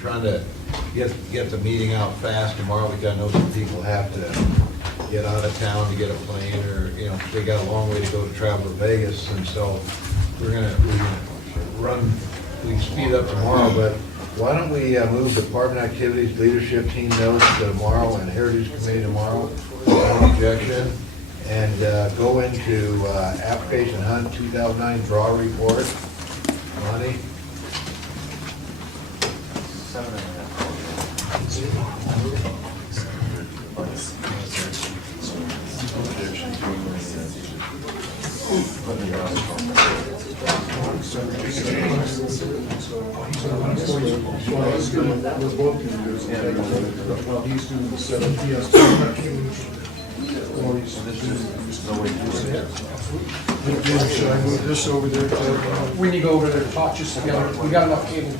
trying to get the meeting out fast tomorrow, because I know some people have to get out of town to get a plane, or, you know, they got a long way to go to travel to Vegas, and so we're gonna run, we can speed up tomorrow, but why don't we move department activities, leadership team notes tomorrow, and heritage committee tomorrow, without objection, and go into application hunt 2009 draw report. Monty? We're both going to do is, while he's doing the setup, he has to. Or he's just no way to do it. Should I move this over there? When you go over there to talk, just together, we got enough cable.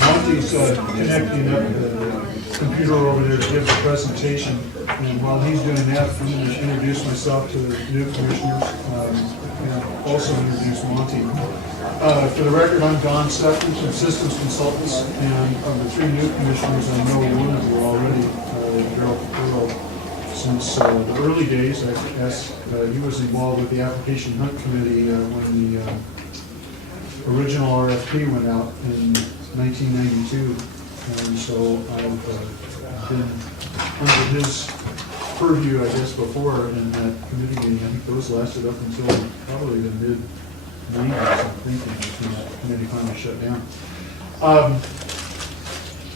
Monty's connecting up the computer over there to give the presentation, and while he's doing that, I'm going to introduce myself to the new commissioners, and also introduce Monty. For the record, I'm Don Sutton from Systems Consultants, and of the three new commissioners, I know one of you already, Darrell Capurro. Since the early days, he was involved with the Application Hunt Committee when the original RFP went out in 1992, and so I've been under his purview, I guess, before in that committee meeting. I think those lasted up until probably the mid-90s, I'm thinking, when that committee finally shut down.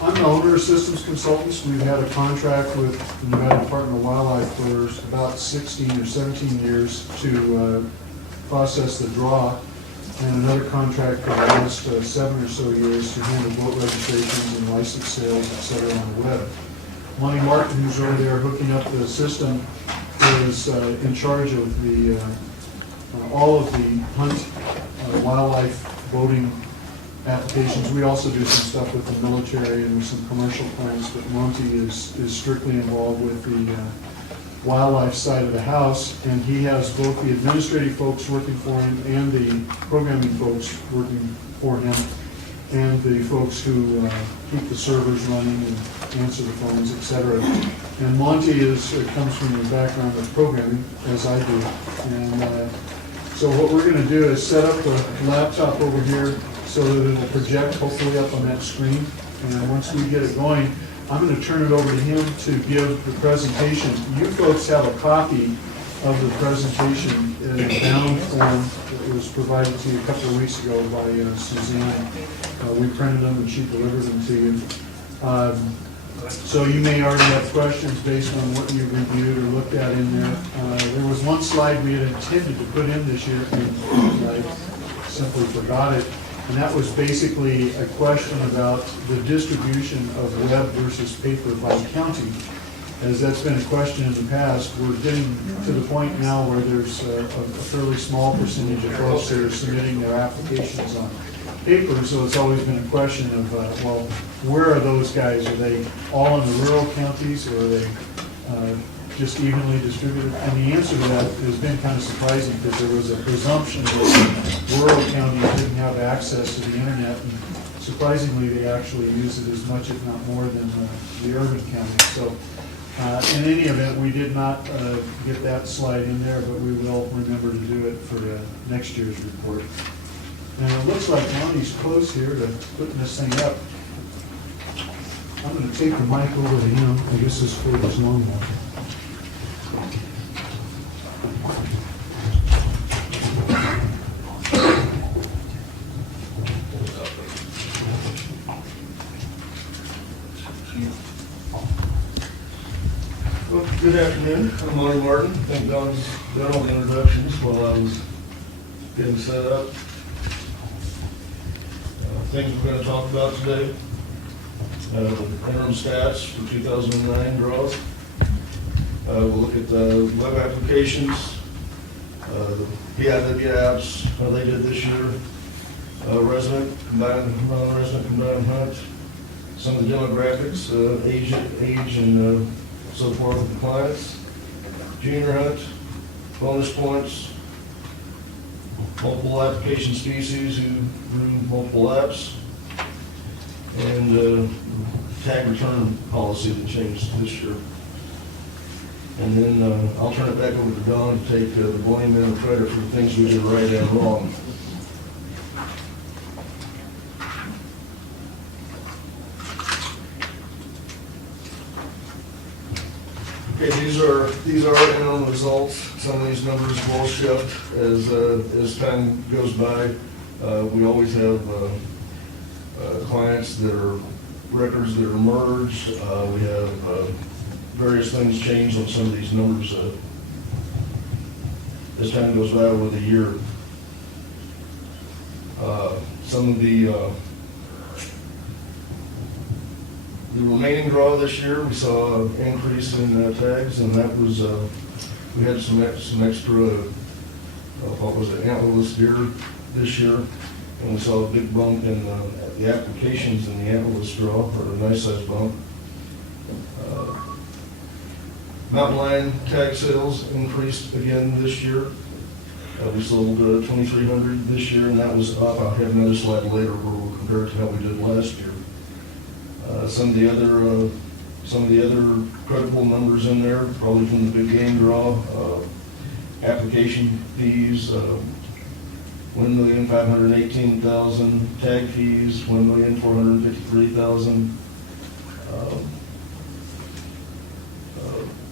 I'm the owner of Systems Consultants. We've had a contract with the Nevada Department of Wildlife for about 16 or 17 years to process the draw, and another contract for the last 7 or so years to handle boat registrations and license sales, et cetera, on the web. Monty Martin, who's over there hooking up the system, is in charge of the all of the hunt, wildlife, boating applications. We also do some stuff with the military and with some commercial plans, but Monty is strictly involved with the wildlife side of the house, and he has both the administrative folks working for him and the programming folks working for him, and the folks who keep the servers running and answer the phones, etc. And Monty comes from the background of programming, as I do. And so what we're going to do is set up the laptop over here so that it will project hopefully up on that screen. And once we get it going, I'm going to turn it over to him to give the presentation. You folks have a copy of the presentation in a bound form that was provided to you a couple of weeks ago by Suzanne. We printed them and she delivered them to you. So you may already have questions based on what you reviewed or looked at in there. There was one slide we had intended to put in this year, and I simply forgot it. And that was basically a question about the distribution of web versus paper by county. As that's been a question in the past, we're getting to the point now where there's a fairly small percentage of folks that are submitting their applications on paper, so it's always been a question of, well, where are those guys? Are they all in the rural counties, or are they just evenly distributed? And the answer to that has been kind of surprising, because there was a presumption that rural counties didn't have access to the internet, and surprisingly they actually use it as much, if not more, than the urban counties. So in any event, we did not get that slide in there, but we will remember to do it for next year's report. And it looks like Monty's close here to putting this thing up. I'm going to take the mic over to him. I guess this cord is long enough. Well, good afternoon. I'm Monty Martin. Thank Don's done all the introductions while I was getting set up. Things we're going to talk about today. The interim stats for 2009 draws. We'll look at the web applications, the PIW apps, how they did this year, resident, combined, non-resident, combined hunt, some of the demographics, age and so forth of the clients, junior hunt, bonus points, multiple application species who grew multiple apps, and tag return policy that changed this year. And then I'll turn it back over to Don to take the blame and the credit for the things we did right and wrong. Okay, these are interim results. Some of these numbers will shift as time goes by. We always have clients that are records that are merged. We have various things change on some of these numbers as time goes by over the year. Some of the remaining draw this year, we saw an increase in tags, and that was, we had some extra, what was it, antlerless deer this year, and we saw a big bump in the applications in the antlerless draw, or a nice size bump. Mountain lion tag sales increased again this year. We sold 2,300 this year, and that was up. I'll have another slide later where we'll compare it to how we did last year. Some of the other critical numbers in there, probably from the big game draw, application fees, 1,518,000, tag fees, 1,453,000.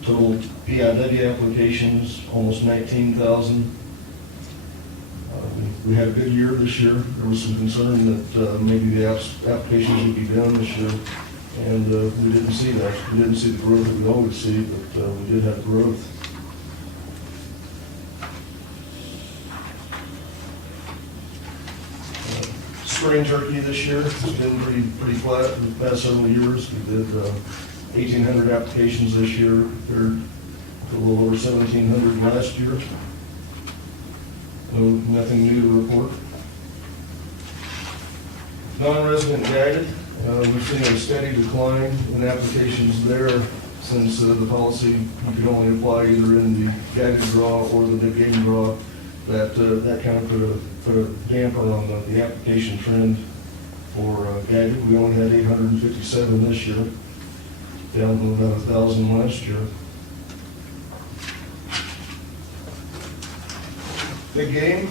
Total PIW applications, almost 19,000. We had a good year this year. There was some concern that maybe the applications would be down this year, and we didn't see that. We didn't see the growth that we always see, but we did have growth. Spring turkey this year has been pretty flat for the past several years. We did 1,800 applications this year, compared to a little over 1,700 last year. Nothing new to report. Non-resident guided, we've seen a steady decline in applications there since the policy, you could only apply either in the guided draw or the big game draw. That kind of put a damper on the application trend for guided. We only had 857 this year, down from about 1,000 last year. Big game,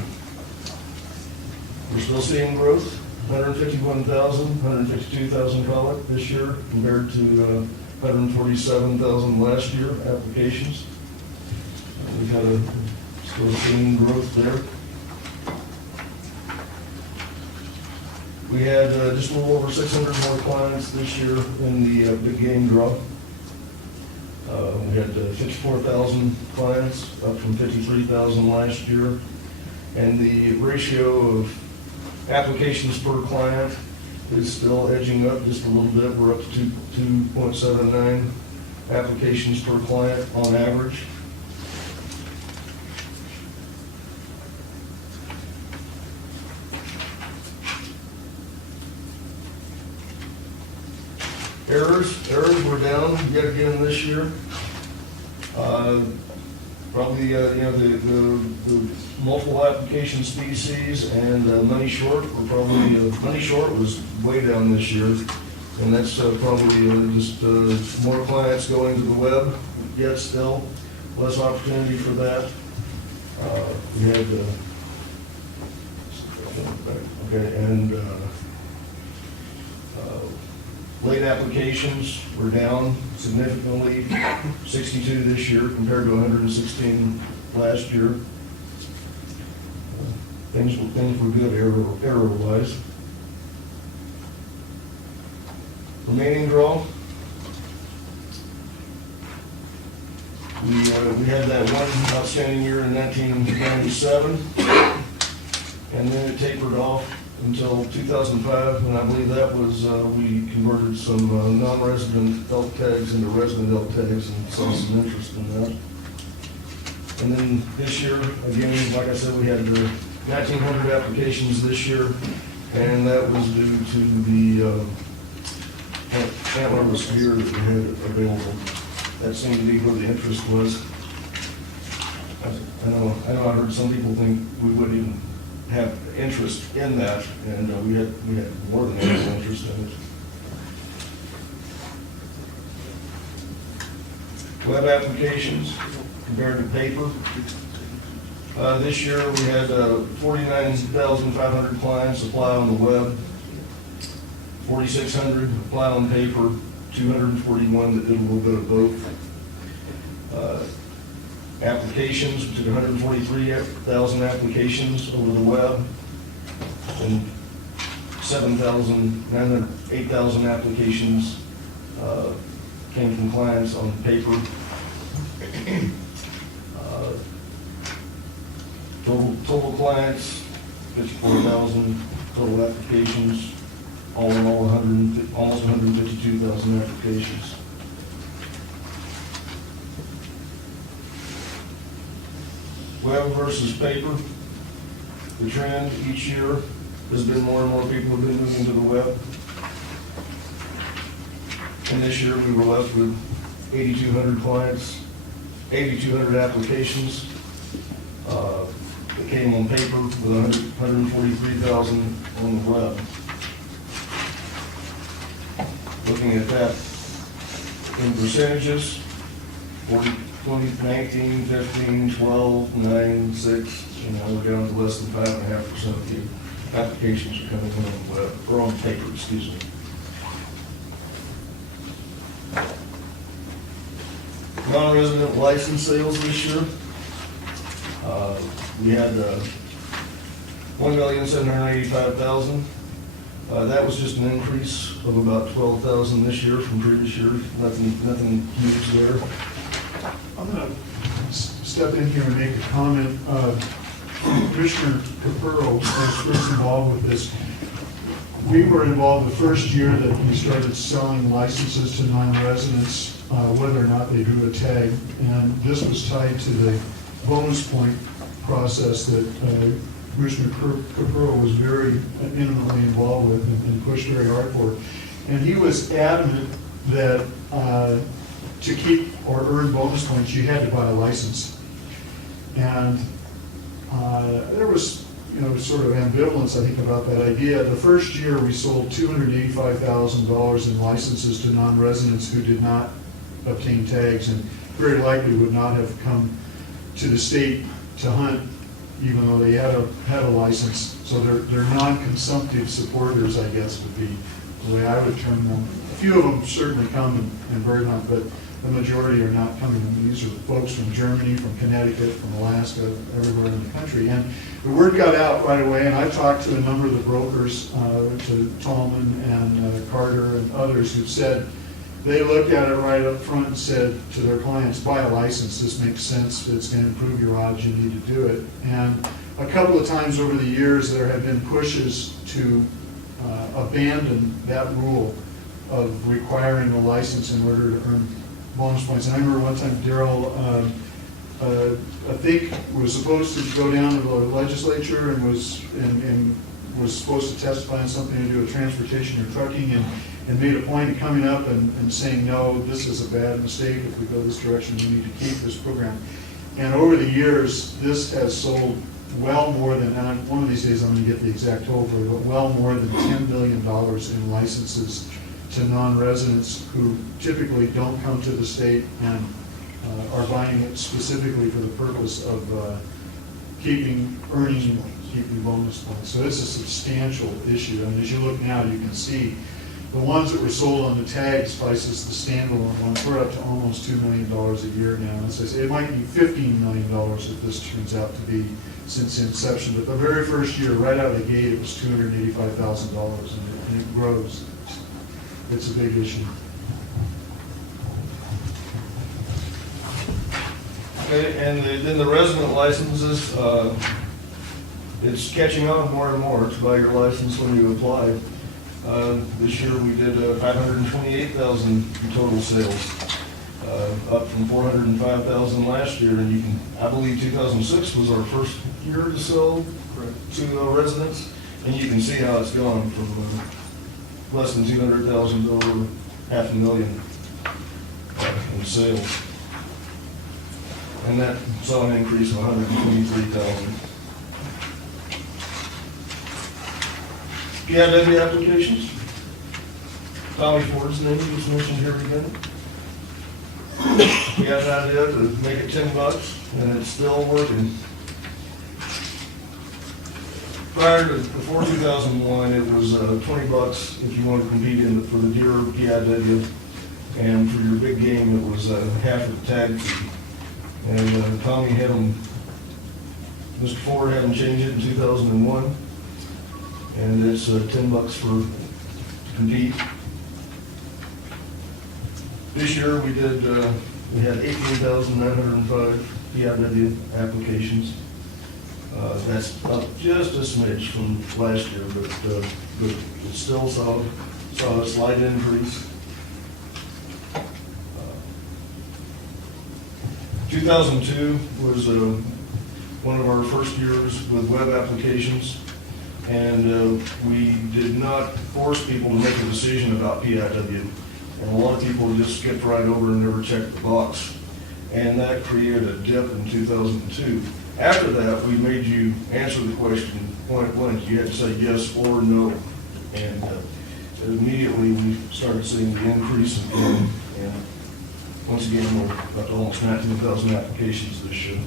we're still seeing growth, 151,000, 152,000 call it this year, compared to 147,000 last year applications. We've had still seeing growth there. We had just a little over 600 more clients this year in the big game draw. We had 54,000 clients, up from 53,000 last year. And the ratio of applications per client is still edging up just a little bit. We're up to 2.79 applications per client on average. Errors were down yet again this year. Probably, the multiple application species and money short were probably, money short was way down this year. And that's probably just more clients going to the web, yet still less opportunity for that. We had, okay, and late applications were down significantly, 62 this year compared to 116 last year. Things were good error-wise. Remaining draw. We had that one outstanding year in 1997, and then it tapered off until 2005, and I believe that was, we converted some non-resident elk tags into resident elk tags and saw some interest in that. And then this year, again, like I said, we had 1,900 applications this year, and that was due to the antlerless deer that we had available. That seemed to be where the interest was. I know I heard some people think we wouldn't even have interest in that, and we had more than enough interest in it. Web applications compared to paper. This year, we had 49,500 clients apply on the web, 4,600 apply on paper, 241 that did a little bit of both. Applications, we took 143,000 applications over the web, and 8,000 applications came from clients on paper. Total clients, 54,000 total applications, all in all, almost 152,000 applications. Web versus paper. The trend each year has been more and more people have been moving to the web. And this year we were left with 8,200 clients, 8,200 applications that came on paper with 143,000 on the web. Looking at that in percentages, 40, 20, 19, 15, 12, 9, 6, we're down to less than 5.5% of the applications are coming in on the web, or on paper, excuse me. Non-resident license sales this year, we had 1,785,000. That was just an increase of about 12,000 this year from previous year. Nothing huge there. I'm going to step in here and make a comment. Commissioner Capurro was first involved with this. We were involved the first year that we started selling licenses to non-residents, whether or not they drew a tag. And this was tied to the bonus point process that Commissioner Capurro was very intimately involved with and pushed very hard for. And he was adamant that to keep or earn bonus points, you had to buy a license. And there was, sort of ambivalence, I think, about that idea. The first year, we sold $285,000 in licenses to non-residents who did not obtain tags and very likely would not have come to the state to hunt, even though they had a license. So they're non-consumptive supporters, I guess, would be the way I would term them. A few of them certainly come and very much, but the majority are not coming. These are folks from Germany, from Connecticut, from Alaska, everywhere in the country. And the word got out right away, and I talked to a number of the brokers, to Tallman and Carter and others, who said they looked at it right up front and said to their clients, buy a license, this makes sense, it's going to improve your odds, you need to do it. And a couple of times over the years, there have been pushes to abandon that rule of requiring a license in order to earn bonus points. And I remember one time Daryl, I think, was supposed to go down to the legislature and was supposed to testify on something to do with transportation or trucking, and made a point of coming up and saying, no, this is a bad mistake. If we go this direction, we need to keep this program. And over the years, this has sold well more than, and one of these days I'm going to get the exact total for it, but well more than $10 million in licenses to non-residents who typically don't come to the state and are buying it specifically for the purpose of keeping bonus points. So it's a substantial issue. And as you look now, you can see the ones that were sold on the tag spices, the standalone ones, we're up to almost $2 million a year now. As I say, it might be $15 million if this turns out to be since inception. But the very first year, right out of the gate, it was $285,000, and it grows. It's a big issue. Okay, and then the resident licenses, it's catching on more and more to buy your license when you apply. This year we did 528,000 in total sales, up from 405,000 last year. And you can, I believe 2006 was our first year to sell to residents, and you can see how it's gone from less than 200,000 to over 500,000 in sales. And that saw an increase of 123,000. PIW applications. Tommy Ford's name was mentioned here again. We had an idea to make it $10, and it's still working. Prior to, before 2001, it was $20 if you wanted to compete in for the deer PIW, and for your big game, it was half of the tag fee. And Tommy had them, Mr. Ford had them change it in 2001, and it's $10 for to compete. This year, we did, we had 18,905 PIW applications. That's up just a smidge from last year, but it still saw a slight increase. 2002 was one of our first years with web applications, and we did not force people to make a decision about PIW. And a lot of people just skipped right over and never checked the box. And that created a dip in 2002. After that, we made you answer the question point blank. You had to say yes or no. And immediately we started seeing the increase again. And once again, we're up to almost 19,000 applications this year.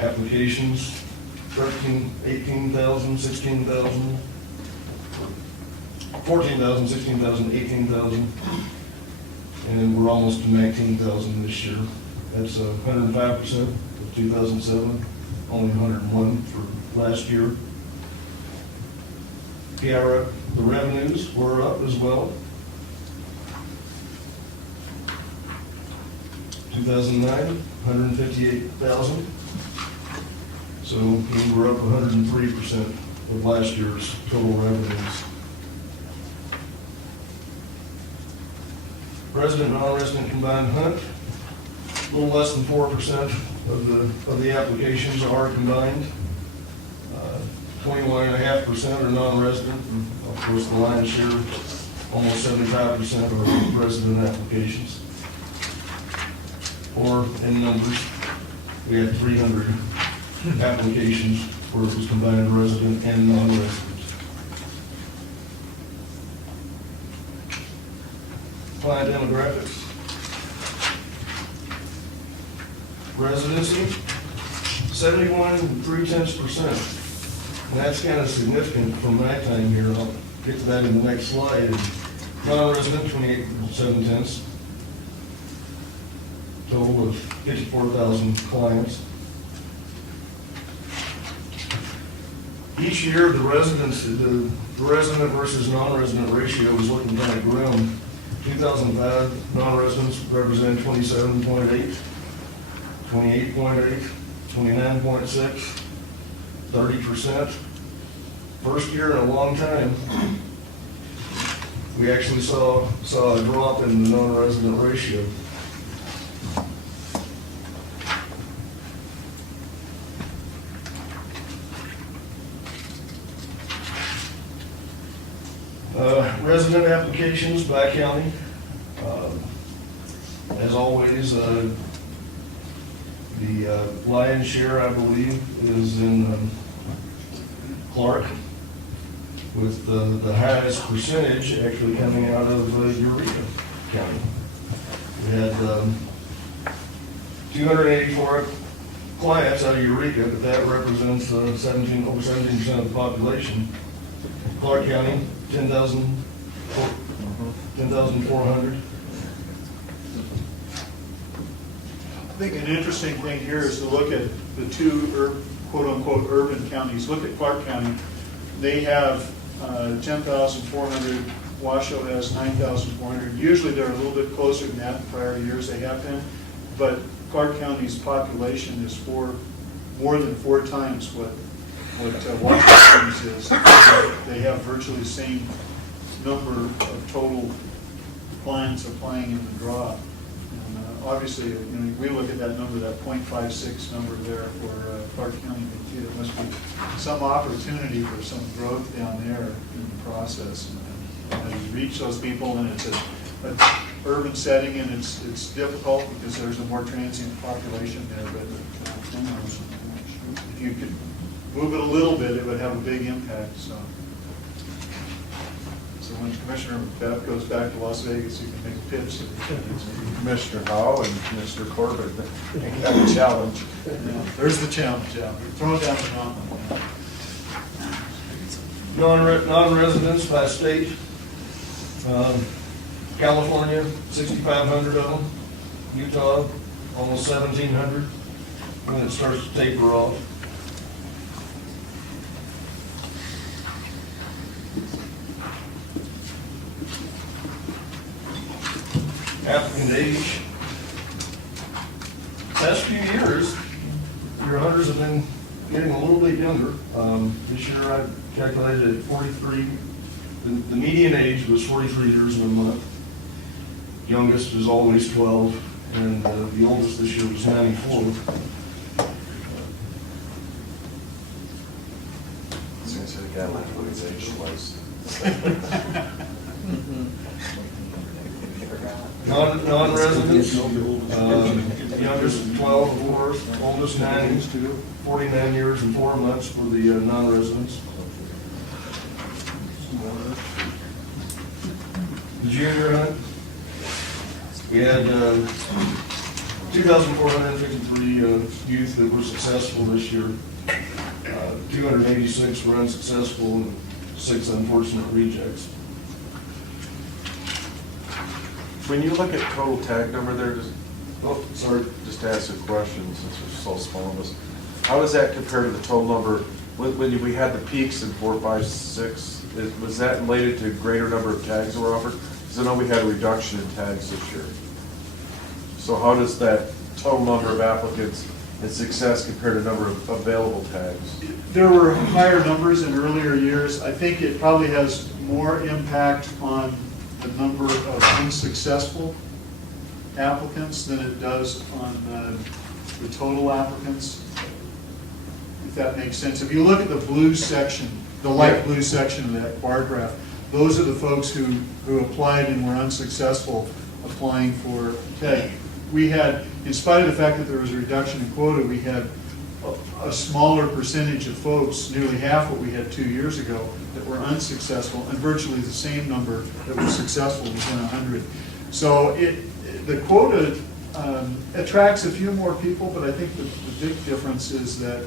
Applications, 18,000, 16,000, 14,000, 16,000, 18,000, and we're almost to 19,000 this year. That's 105% of 2007, only 101 for last year. PRF, the revenues were up as well. 2009, 158,000. So we were up 103% of last year's total revenues. Resident, non-resident combined hunt, a little less than 4% of the applications are combined. 21.5% are non-resident, and of course the lion's share, almost 75% are resident applications. Or in numbers, we had 300 applications where it was combined resident and non-resident. Client demographics. Residency, 71.3%. And that's kind of significant from my time here. I'll get to that in the next slide. Non-resident, 28.7. Total of 54,000 clients. Each year, the resident versus non-resident ratio is looking kind of grim. 2005, non-residents represent 27.8, 28.8, 29.6, 30%. First year in a long time, we actually saw a drop in the non-resident ratio. Resident applications by county. As always, the lion's share, I believe, is in Clark, with the highest percentage actually coming out of Eureka County. We had 284 clients out of Eureka, but that represents over 17% of the population. Clark County, 10,400. I think an interesting thing here is to look at the two quote-unquote urban counties. Look at Clark County. They have 10,400. Washoe has 9,400. Usually they're a little bit closer than that in prior years. They have been. But Clark County's population is more than 4 times what Washington's is. They have virtually the same number of total clients applying in the draw. And obviously, we look at that number, that 0.56 number there for Clark County. Gee, there must be some opportunity for some growth down there in the process. And you reach those people, and it's a urban setting, and it's difficult because there's a more transient population there, but who knows? If you could move it a little bit, it would have a big impact, so. So when Commissioner Bev goes back to Las Vegas, you can make a pitch. Commissioner Howe and Mr. Corbett, that challenge. Yeah, there's the challenge, yeah. Throw it down the mountain. Non-residents by state, California, 6,500 of them, Utah, almost 1,700, when it starts to taper off. Applicant age. Past few years, your hunters have been getting a little bit younger. This year I calculated at 43, the median age was 43 years and a month. Youngest was always 12, and the oldest this year was 94. Since the guy left when his age was. Non-residents, youngest 12, of course, oldest 90, 49 years and 4 months for the non-residents. The junior hunt, we had 2,453 youth that were successful this year. 286 were unsuccessful and 6 unfortunate rejects. When you look at total tag number there, just to ask a question since we're so small of us. How does that compare to the total number, when we had the peaks in 4, 5, 6, was that related to greater number of tags that were offered? Because I know we had a reduction in tags this year. So how does that total number of applicants and success compare to number of available tags? There were higher numbers in earlier years. I think it probably has more impact on the number of unsuccessful applicants than it does on the total applicants, if that makes sense. If you look at the blue section, the light blue section of that bar graph, those are the folks who applied and were unsuccessful applying for tag. We had, in spite of the fact that there was a reduction in quota, we had a smaller percentage of folks, nearly half what we had 2 years ago, that were unsuccessful, and virtually the same number that were successful within 100. So the quota attracts a few more people, but I think the big difference is that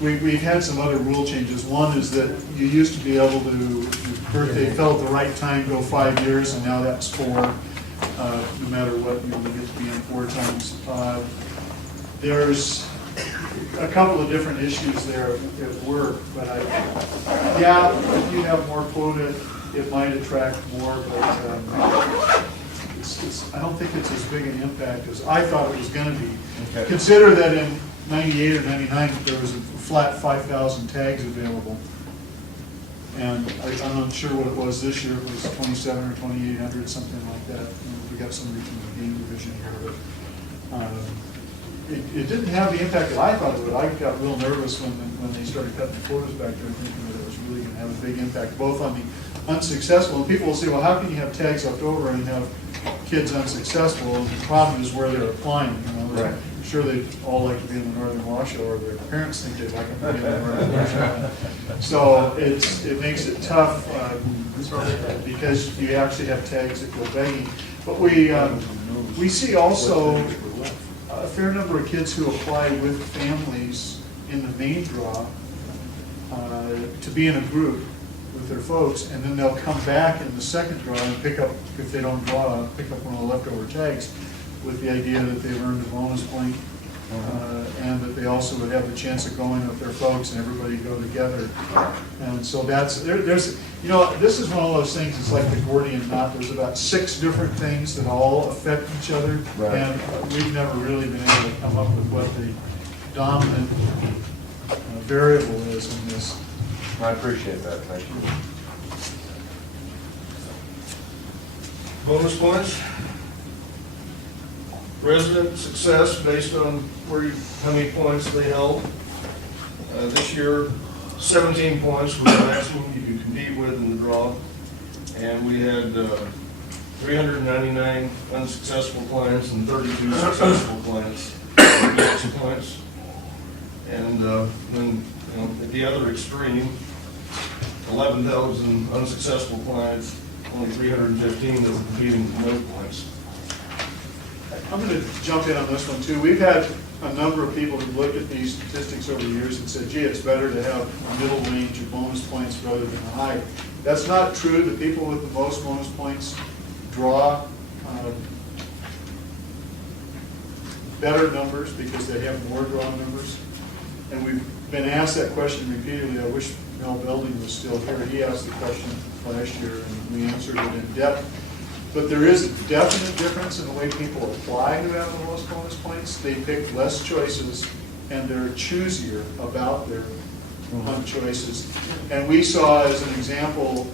we've had some other rule changes. One is that you used to be able to, your birthday fell at the right time, go 5 years, and now that's 4. No matter what, you get to be in 4 times. There's a couple of different issues there at work, but yeah, if you have more quota, it might attract more, but I don't think it's as big an impact as I thought it was going to be. Okay. Consider that in 98 or 99, there was a flat 5,000 tags available. And I'm not sure what it was this year. It was 27 or 2,800, something like that. We got somebody from the game division here, but it didn't have the impact that I thought it would. I got real nervous when they started cutting the quotas back there, thinking that it was really going to have a big impact, both on the unsuccessful. And people will say, well, how can you have tags left over and have kids unsuccessful? And the problem is where they're applying. You know, Right. I'm sure they'd all like to be in the Northern Washoe, or their parents think they'd like to be in the Northern Washoe. So it makes it tough because you actually have tags that go begging. But we see also a fair number of kids who apply with families in the main draw to be in a group with their folks, and then they'll come back in the second draw and pick up, if they don't draw, pick up one of the leftover tags with the idea that they've earned a bonus point, and that they also would have the chance of going with their folks and everybody go together. And so there's, you know, this is one of those things, it's like the Gordian knot. There's about 6 different things that all affect each other. Right. And we've never really been able to come up with what the dominant variable is in this. I appreciate that, thank you. Bonus points. Resident success based on how many points they held. This year, 17 points was the maximum you could compete with in the draw. And we had 399 unsuccessful clients and 32 successful clients, max points. And then, you know, at the other extreme, 11,000 unsuccessful clients, only 315 that were competing for no points. I'm going to jump in on this one too. We've had a number of people who've looked at these statistics over the years and said, gee, it's better to have a middle range of bonus points rather than a high. That's not true. The people with the most bonus points draw better numbers because they have more draw numbers. And we've been asked that question repeatedly. I wish Mel Belding was still here. He asked the question last year and we answered it in depth. But there is a definite difference in the way people apply who have the most bonus points. They pick less choices and they're choosier about their hunt choices. And we saw as an example,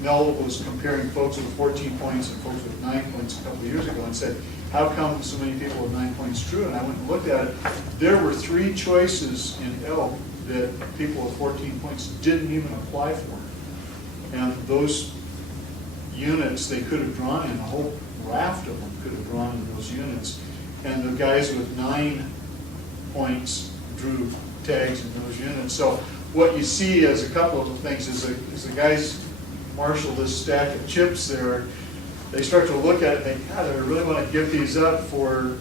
Mel was comparing folks with 14 points and folks with 9 points a couple of years ago and said, how come so many people with 9 points drew? And I went and looked at it. There were 3 choices in elk that people with 14 points didn't even apply for. And those units they could have drawn in, a whole raft of them could have drawn in those units. And the guys with 9 points drew tags in those units. So what you see as a couple of things is the guys marshal this stack of chips there, they start to look at it and think, God, I really want to give these up for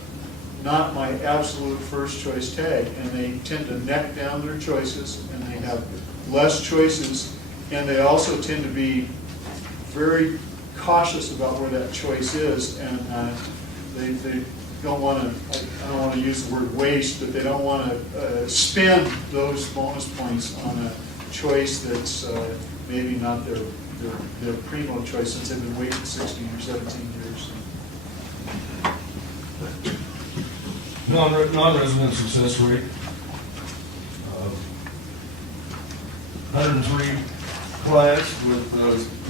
not my absolute first choice tag. And they tend to neck down their choices and they have less choices. And they also tend to be very cautious about where that choice is. And they don't want to, I don't want to use the word waste, but they don't want to spend those bonus points on a choice that's maybe not their primo choice since they've been waiting 16 or 17 years. Non-resident success rate, 103 clients with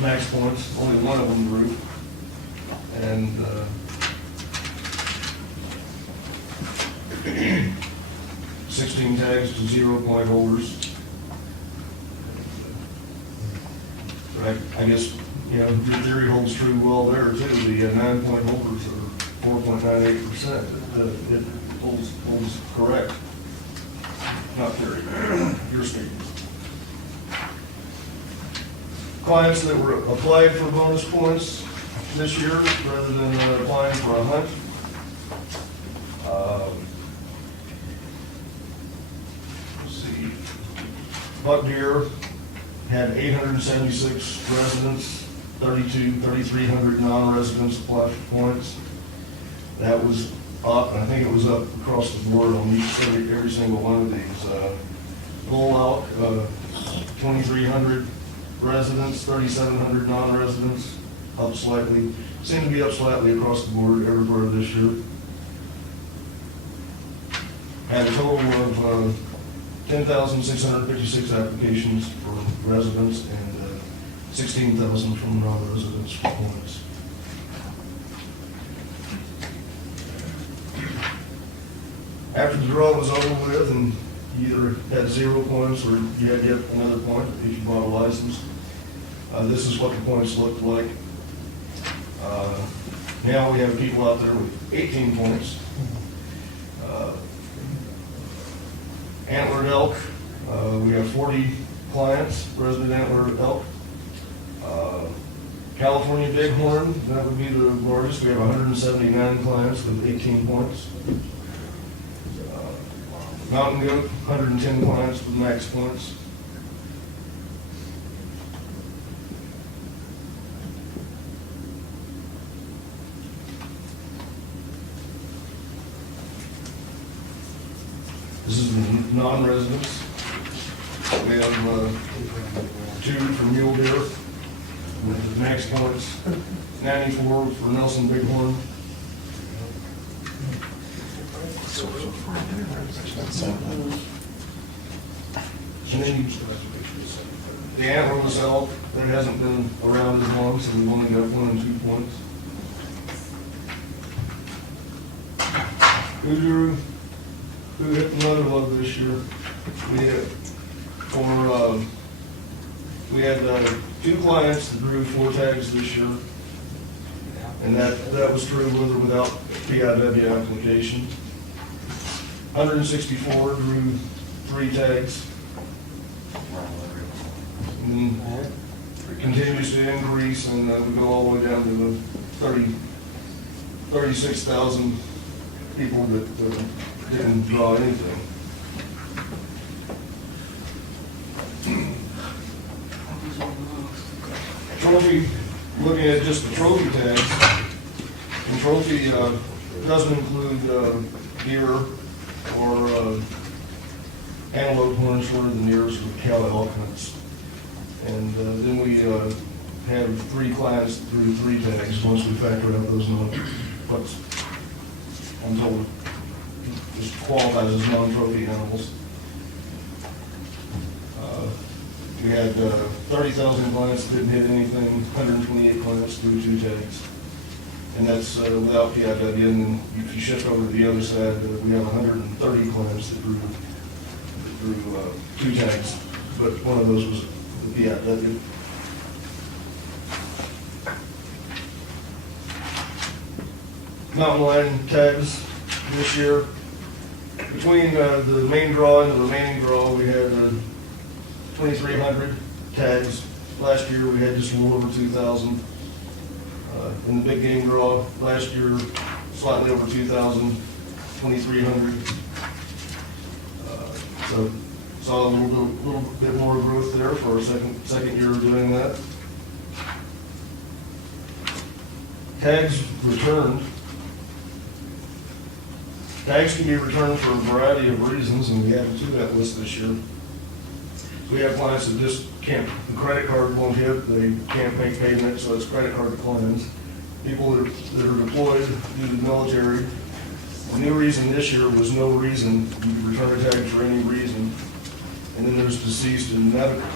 max points, only one of them drew. And 16 tags to 0 point holders. But I guess, you know, your theory holds true well there too. The 9 point holders are 4.98%. It holds correct. Not theory, your statement. Clients that were applied for bonus points this year rather than applying for a hunt. Let's see. Buck deer had 876 residents, 3,300 non-residents apply for points. That was up, and I think it was up across the board on every single one of these. Bull elk, 2,300 residents, 3,700 non-residents, up slightly. Seemed to be up slightly across the board everywhere this year. Had a total of 10,656 applications for residents and 16,000 from non-residents for points. After the draw was over with and you either had 0 points or you had yet another point if you bought a license, this is what the points looked like. Now we have people out there with 18 points. Antlered elk, we have 40 clients, resident antlered elk. California bighorn, that would be the largest. We have 179 clients with 18 points. Mountain goat, 110 clients with max points. This is the non-residents. We have 2 for mule deer with max points, 94 for Nelson bighorn. And then the antlerless elk, that hasn't been around as long, so we've only got 1 and 2 points. Who hit another low this year? We had 2 clients that drew 4 tags this year, And that was true with or without PIW application. 164 drew 3 tags. And it continues to increase, and we go all the way down to the 36,000 people that didn't draw anything. Trophy, looking at just the trophy tags, and trophy doesn't include deer or antelope horns for the nearest with cow elephants. And then we have 3 clients through 3 tags once we factor out those what's I'm told just qualifies as non-trophy animals. We had 30,000 clients that didn't hit anything, 128 clients through 2 tags. And that's without PIW, and then if you shift over to the other side, we have 130 clients that drew 2 tags, but one of those was the PIW. Mountain lion tags this year, between the main draw and the remaining draw, we had 2,300 tags. Last year, we had just a little over 2,000. In the big game draw, last year, slightly over 2,000, 2,300. So saw a little bit more growth there for our second year of doing that. Tags returned. Tags can be returned for a variety of reasons, and we added to that list this year. We have clients that just can't, the credit card won't hit, they can't make payment, so it's credit card declines. People that are deployed due to the military. The new reason this year was no reason, you could return a tag for any reason. And then there's deceased and medical.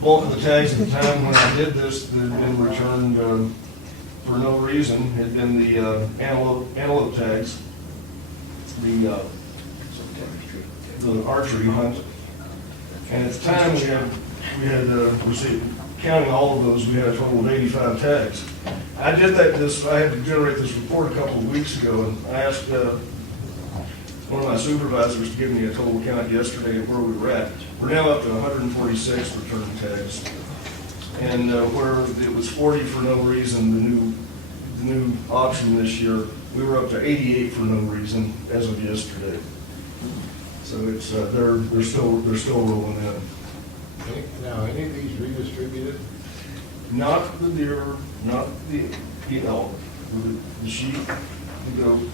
Bulk of the tags at the time when I did this that had been returned for no reason had been the antelope tags, the archery hunt. And at the time we had received, counting all of those, we had a total of 85 tags. I did that, I had to generate this report a couple of weeks ago, and I asked one of my supervisors to give me a total count yesterday of where we were at. We're now up to 146 return tags. And where it was 40 for no reason, the new option this year, we were up to 88 for no reason as of yesterday. So it's they're still rolling in. Now, any of these redistributed? Not the deer, not the elk, the sheep, the goat.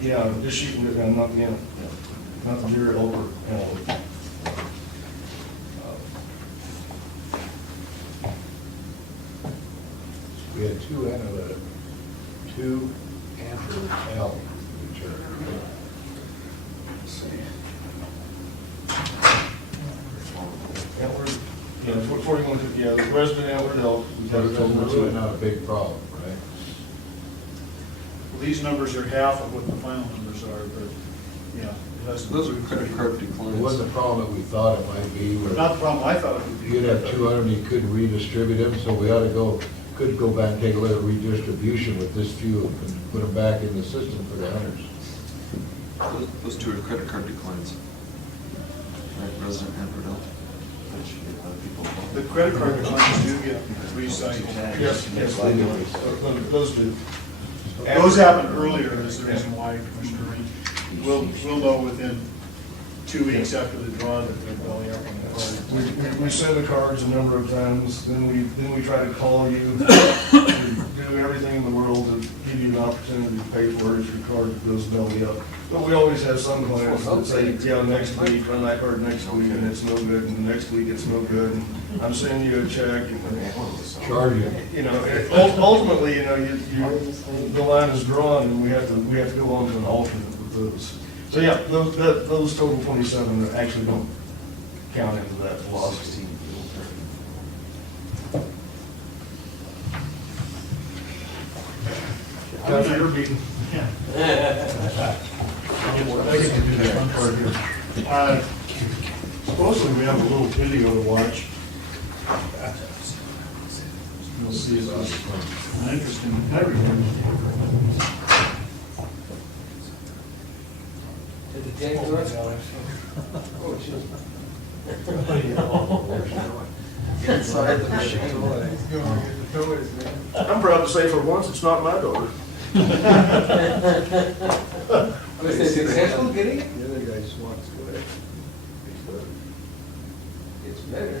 Yeah, the sheep and goat, not the deer, elk, or antelope. We had 2 antlered elk returned. Antlered, yeah, 41, yeah, the resident antlered elk. We've got a total That's of really 2. not a big problem, right? Well, these numbers are half of what the final numbers are, but, yeah. it has to- Those are credit card It declines. wasn't a problem that we thought it might be. where Not the problem I thought it would be. You'd have 200, you couldn't redistribute them, so we ought to could go back and take a look at redistribution with this few and put them back in the system for the hunters. Those 2 are credit card declines. Right, resident and adult. The credit card declines do get recycled. Yes, they do. Those do. Those happen earlier, is the reason why, Commissioner Reed. We'll know within 2 weeks after the draw that they're belly up on the card. We send the cards a number of times, then we try to call you, to do everything in the world to give you an opportunity to pay for it if your card goes belly up. But we always have some clients that say, yeah, next week, run that card next week, and it's no good, and the next week it's no good, and I'm sending you a check, and, Charge you. you know, ultimately, you know, the line is drawn, and we have to go on to an alternate with those. So yeah, those total 27 actually don't count into that philosophy. Time for your meeting. Yeah. I can do that. Supposedly, we have a little video to watch. You'll see it's an interesting integrity. Did the tank do it? Oh, shit. Inside the machine. I'm proud to say for once, it's not my daughter. Was it successful getting it? The other guy swats away. It's better.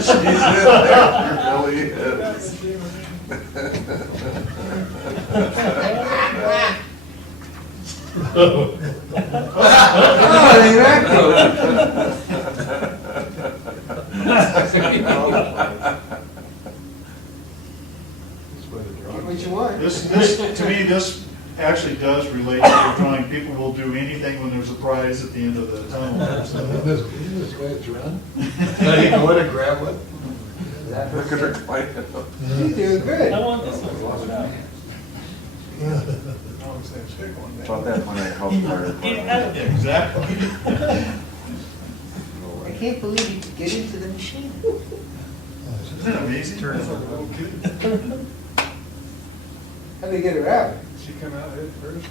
She's in there, really is. Get what you want. To me, this actually does relate to the drawing. People will do anything when there's a prize at the end of the tunnel. Isn't this way it's run? Now you go in and grab one? Look at her climb. You're doing good. want this one. About that when I helped her. Exactly. I can't believe you could get into the machine. Isn't it amazing? As a little kid. How'd they get her out? She come out head first.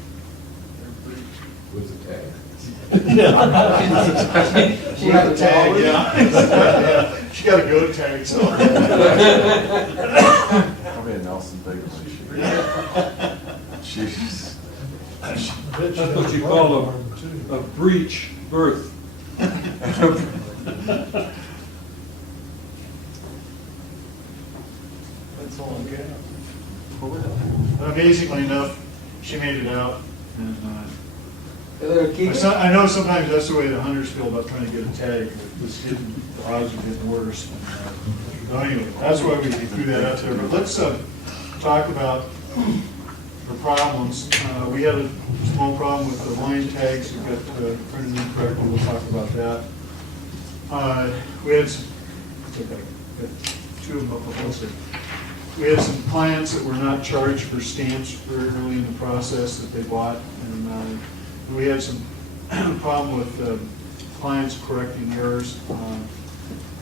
With the tag. She had With the the tag, towel. yeah. She got a go tag, so. Probably a Nelson big She's. That's what you call a breech birth. That's all I got. Amazingly enough, she made it out. And The little key. I know sometimes that's the way the hunters feel about trying to get a tag. The odds are getting worse. So anyway, that's why we threw that out there. But let's talk about the problems. We had a small problem with the line tags that got printed incorrectly. We'll talk about that. We had some, two of them up closer. We had some clients that were not charged for stamps very early in the process that they bought. And we had some problem with clients correcting errors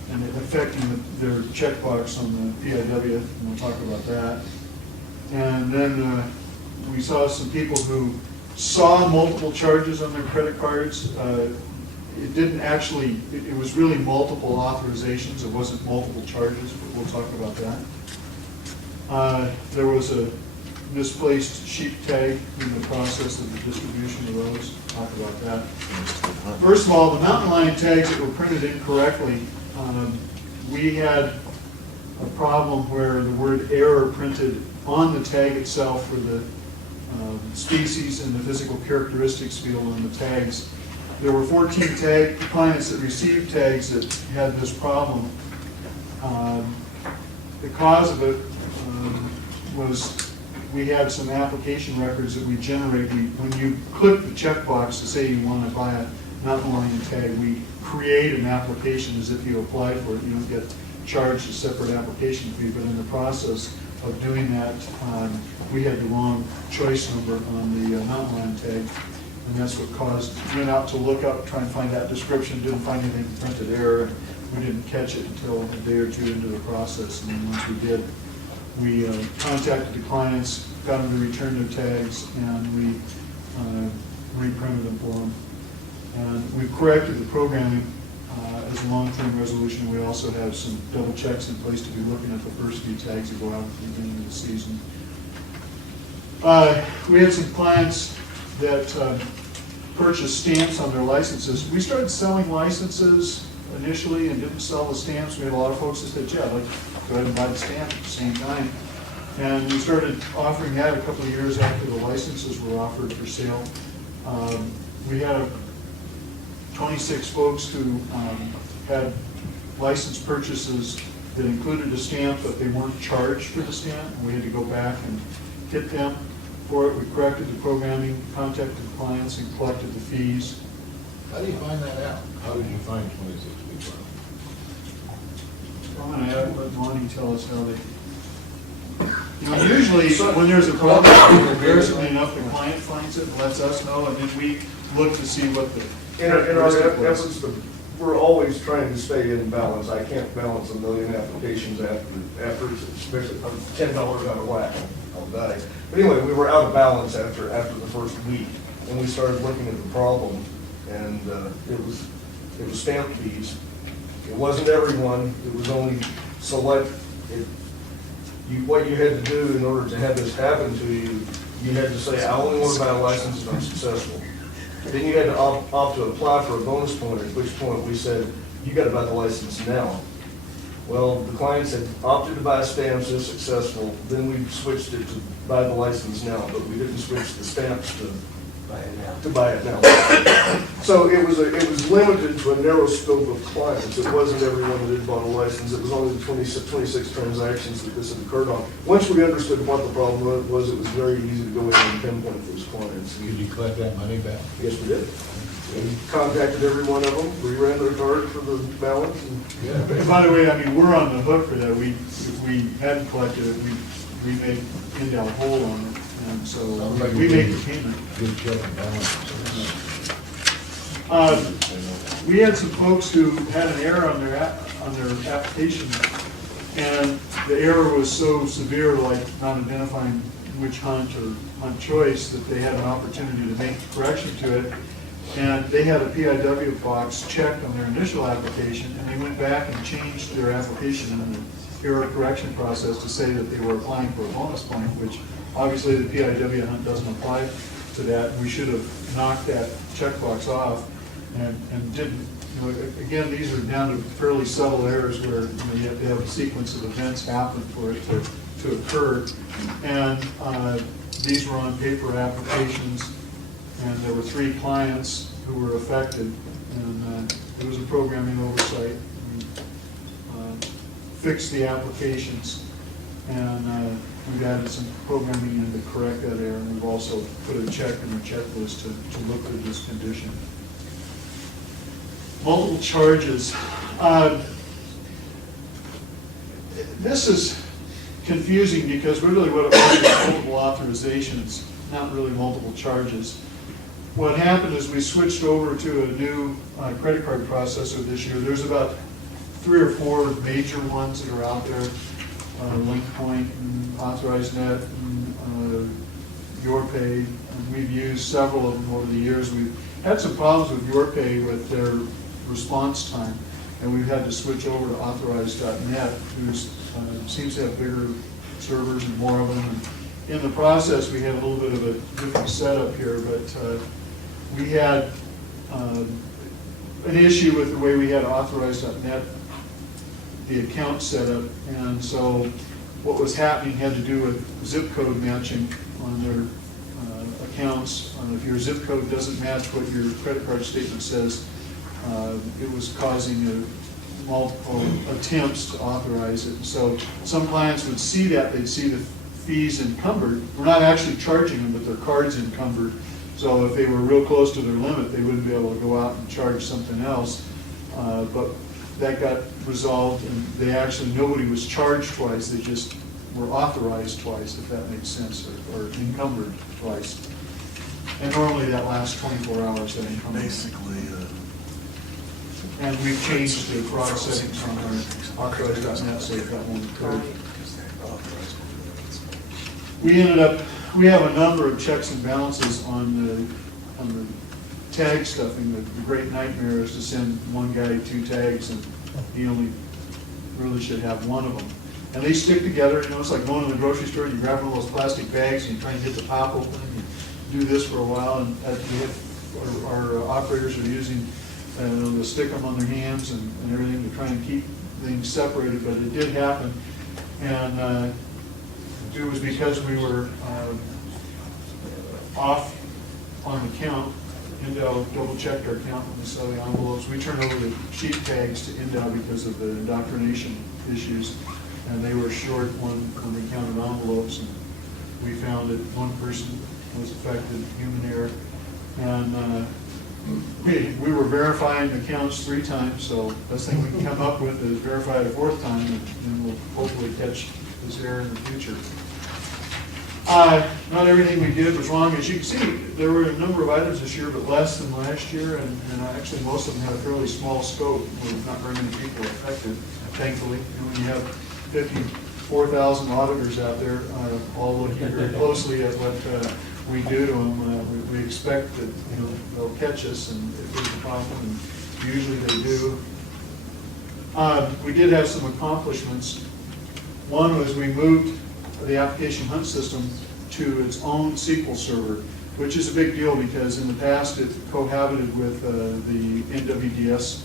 and it affecting their checkbox on the PIW, and we'll talk about that. And then we saw some people who saw multiple charges on their credit cards. It didn't actually, it was really multiple authorizations. It wasn't multiple charges, but we'll talk about that. There was a misplaced sheep tag in the process of the distribution of those. Talk about that. First of all, the mountain lion tags that were printed incorrectly, we had a problem where the word error printed on the tag itself for the species and the physical characteristics field on the tags. There were 14 tag clients that received tags that had this problem. The cause of it was we had some application records that we generate. When you click the checkbox to say you want to buy a mountain lion tag, we create an application as if you applied for it. You don't get charged a separate application fee, but in the process of doing that, we had the wrong choice number on the mountain lion tag, and that's what caused, went out to look up, try and find that description, didn't find anything, printed error. We didn't catch it until a day or two into the process, and then once we did, we contacted the clients, got them to return their tags, and we reprinted them for them. And we've corrected the programming as a long-term resolution. We also have some double checks in place to be looking at the first few tags that go out at the beginning of the season. We had some clients that purchased stamps on their licenses. We started selling licenses initially and didn't sell the stamps. We had a lot of folks that said, yeah, I'd like to go ahead and buy the stamp at the same time. And we started offering that a couple of years after the licenses were offered for sale. We had 26 folks who had license purchases that included a stamp, but they weren't charged for the stamp. We had to go back and hit them for it. We corrected the programming, contacted the clients, and collected the fees. How do you find that out? How did you find 26 people? I'm gonna have, let Monty tell us how they, you know, usually when there's a problem, embarrassingly enough, the client finds it and lets us know, and then we look to see what the In our characteristic was. efforts, we're always trying to stay in balance. I can't balance 1 million applications after especially I'm $10 out of whack, I'll die. But anyway, we were out of balance after the first week, and we started looking at the problem, and it was stamp fees. It wasn't everyone, it was only select. What you had to do in order to have this happen to you, you had to say, I only want to buy a license if I'm successful. Then you had to opt to apply for a bonus point, at which point we said, you got to buy the license now. Well, the clients had opted to buy stamps if successful, then we switched it to buy the license now, but we didn't switch the stamps to buy it now. So it was limited to a narrow scope of clients. It wasn't everyone that had bought a license. It was only the 26 transactions that this had occurred on. Once we understood what the problem was, it was very easy to go in and pinpoint those clients. Did you collect that money back? Yes, we did. We contacted every one of them, we ran their card for the balance, and And by the way, I mean, we're on the hook for that. If we hadn't collected it, we made Indal whole on it, and so Sounds like we you make did. the payment. Good check and balance. We had some folks who had an error on their application, and the error was so severe, like not identifying which hunt or hunt choice, that they had an opportunity to make a correction to it. And they had a PIW box checked on their initial application, and they went back and changed their application in the error correction process to say that they were applying for a bonus point, which obviously the PIW hunt doesn't apply to that. We should have knocked that checkbox off and didn't. You know, again, these are down to fairly subtle errors where, you know, you have to have a sequence of events happen for it to occur. And these were on paper applications, and there were 3 clients who were affected, and it was a programming oversight. We fixed the applications, and we've added some programming in to correct that error, and we've also put a check in our checklist to look at this condition. Multiple charges. This is confusing because really what it was multiple authorizations, not really multiple charges. What happened is we switched over to a new credit card processor this year. There's about 3 or 4 major ones that are out there, LinkPoint and AuthorizeNet and YourPay, and we've used several of them over the years. We've had some problems with YourPay with their response time, and we've had to switch over to Authorize.net, who seems to have bigger servers and more of them. And in the process, we had a little bit of a different setup here, but we had an issue with the way we had Authorize.net, the account set up, and so what was happening had to do with zip code matching on their accounts. If your zip code doesn't match what your credit card statement says, it was causing multiple attempts to authorize it. So some clients would see that, they'd see the fees encumbered. We're not actually charging them, but their card's encumbered. So if they were real close to their limit, they wouldn't be able to go out and charge something else. But that got resolved, and nobody was charged twice, they just were authorized twice, if that makes sense, or encumbered twice. And normally that lasts 24 hours, that encumbrance. Basically, And we've changed the fraud settings on our Authorize.net, so that won't occur. We have a number of checks and balances on the tag stuffing. The great nightmare is to send one guy 2 tags, and he only really should have one of them. And they stick together, you know, it's like going to the grocery store, and you grab one of those plastic bags, and you try and get the top open, and you do this for a while, and our operators are using, to stick them on their hands and everything to try and keep things separated, but it did happen. And it was because we were off on the count. Indal double-checked our count when we saw the envelopes. We turned over the sheet tags to Indal because of the indoctrination issues, and they were short one when they counted envelopes, and we found that one person was affected, human error, and we were verifying accounts 3 times, so best thing we can come up with is verify it a 4th time, and we'll hopefully catch this error in the future. Not everything we did was wrong. As you can see, there were a number of items this year, but less than last year, and actually most of them had a fairly small scope, with not very many people affected, thankfully. And when you have 54,000 auditors out there, all looking very closely at what we do to them, we expect that, they'll catch us, and if there's a problem, and usually they do. We did have some accomplishments. One was we moved the application hunt system to its own SQL server, which is a big deal because in the past it cohabited with the NWDS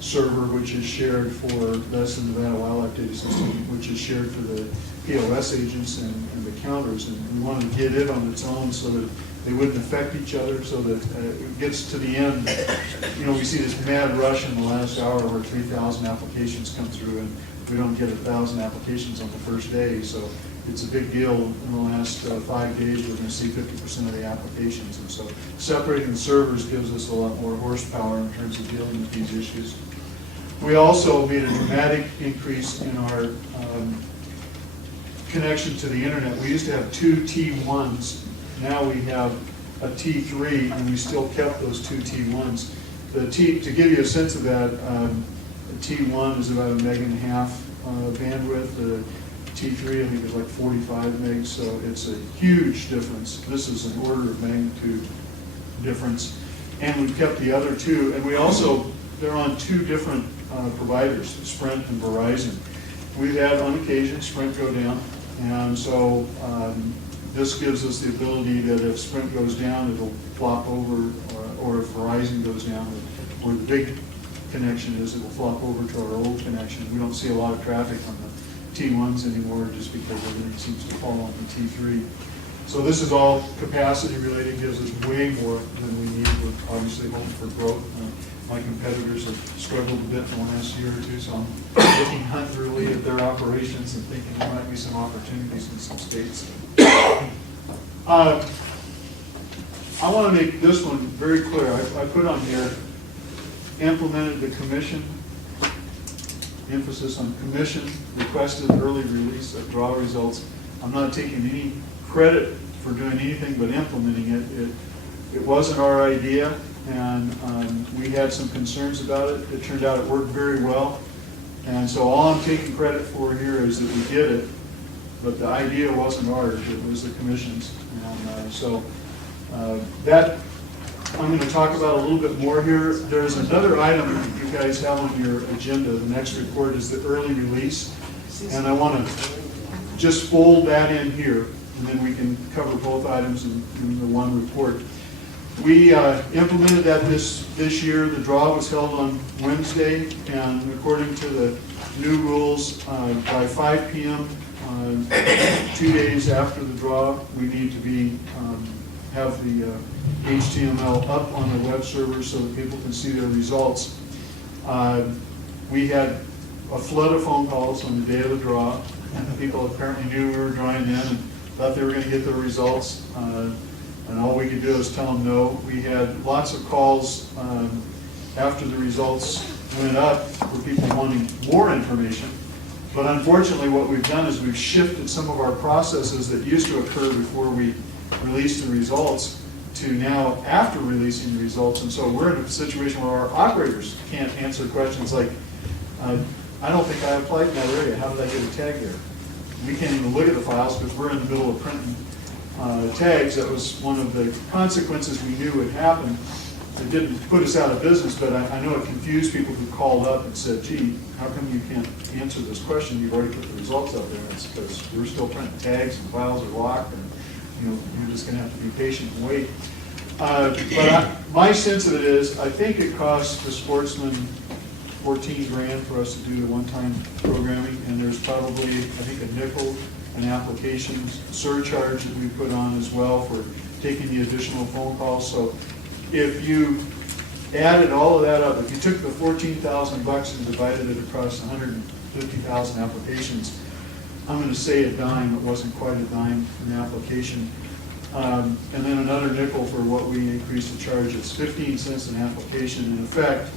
server, which is shared for that's the Nevada Wildlife Data System, which is shared for the POS agents and the counters, and we wanted to get it on its own so that they wouldn't affect each other, so that it gets to the end. We see this mad rush in the last hour where 3,000 applications come through, and we don't get 1,000 applications on the first day, so it's a big deal. In the last 5 days, we're going to see 50% of the applications, and so separating the servers gives us a lot more horsepower in terms of dealing with these issues. We also made a dramatic increase in our connection to the internet. We used to have 2 T1s. Now we have a T3, and we still kept those 2 T1s. To give you a sense of that, T1 is about 1.5 meg bandwidth. The T3, I think, is like 45 megs, so it's a huge difference. This is an order of magnitude difference. And we've kept the other 2, and we also, they're on 2 different providers, Sprint and Verizon. We've had, on occasion, Sprint go down, and so this gives us the ability that if Sprint goes down, it'll flop over, or if Verizon goes down, where the big connection is, it will flop over to our old connection. We don't see a lot of traffic on the T1s anymore just because everything seems to fall on the T3. So this is all capacity related, gives us way more than we need. We're obviously hoping for growth. My competitors have struggled a bit in the last year or 2, so I'm looking hungrily at their operations and thinking there might be some opportunities in some states. I want to make this one very clear. I put on here, implemented the commission, emphasis on commission, requested early release of draw results. I'm not taking any credit for doing anything but implementing it. It wasn't our idea, and we had some concerns about it. It turned out it worked very well, and so all I'm taking credit for here is that we did it, but the idea wasn't ours, it was the commission's. And so that I'm going to talk about a little bit more here. There's another item that you guys have on your agenda. The next report is the early release, and I want to just fold that in here, and then we can cover both items in the one report. We implemented that this year. The draw was held on Wednesday, and according to the new rules, by 5 p.m. 2 days after the draw, we need to have the HTML up on the web server so that people can see their results. We had a flood of phone calls on the day of the draw, and people apparently knew we were drawing in and thought they were going to get their results, and all we could do is tell them no. We had lots of calls after the results went up for people wanting more information, but unfortunately what we've done is we've shifted some of our processes that used to occur before we released the results to now after releasing the results, and so we're in a situation where our operators can't answer questions like, I don't think I applied in that area, how did I get a tag there? We can't even look at the files because we're in the middle of printing tags. That was one of the consequences we knew would happen. It didn't put us out of business, but I know it confused people who called up and said, gee, how come you can't answer this question? You've already put the results out there. And it's because we're still printing tags and files are locked, and you're just going to have to be patient and wait. My sense of it is, I think it cost the Sportsman 14 grand for us to do the one-time programming, and there's probably, I think, a nickel an application surcharge that we put on as well for taking the additional phone calls. So if you added all of that up, if you took the $14,000 and divided it across 150,000 applications, I'm going to say a dime. It wasn't quite a dime an application. And then another nickel for what we increased the charge. It's 15 cents an application. In effect,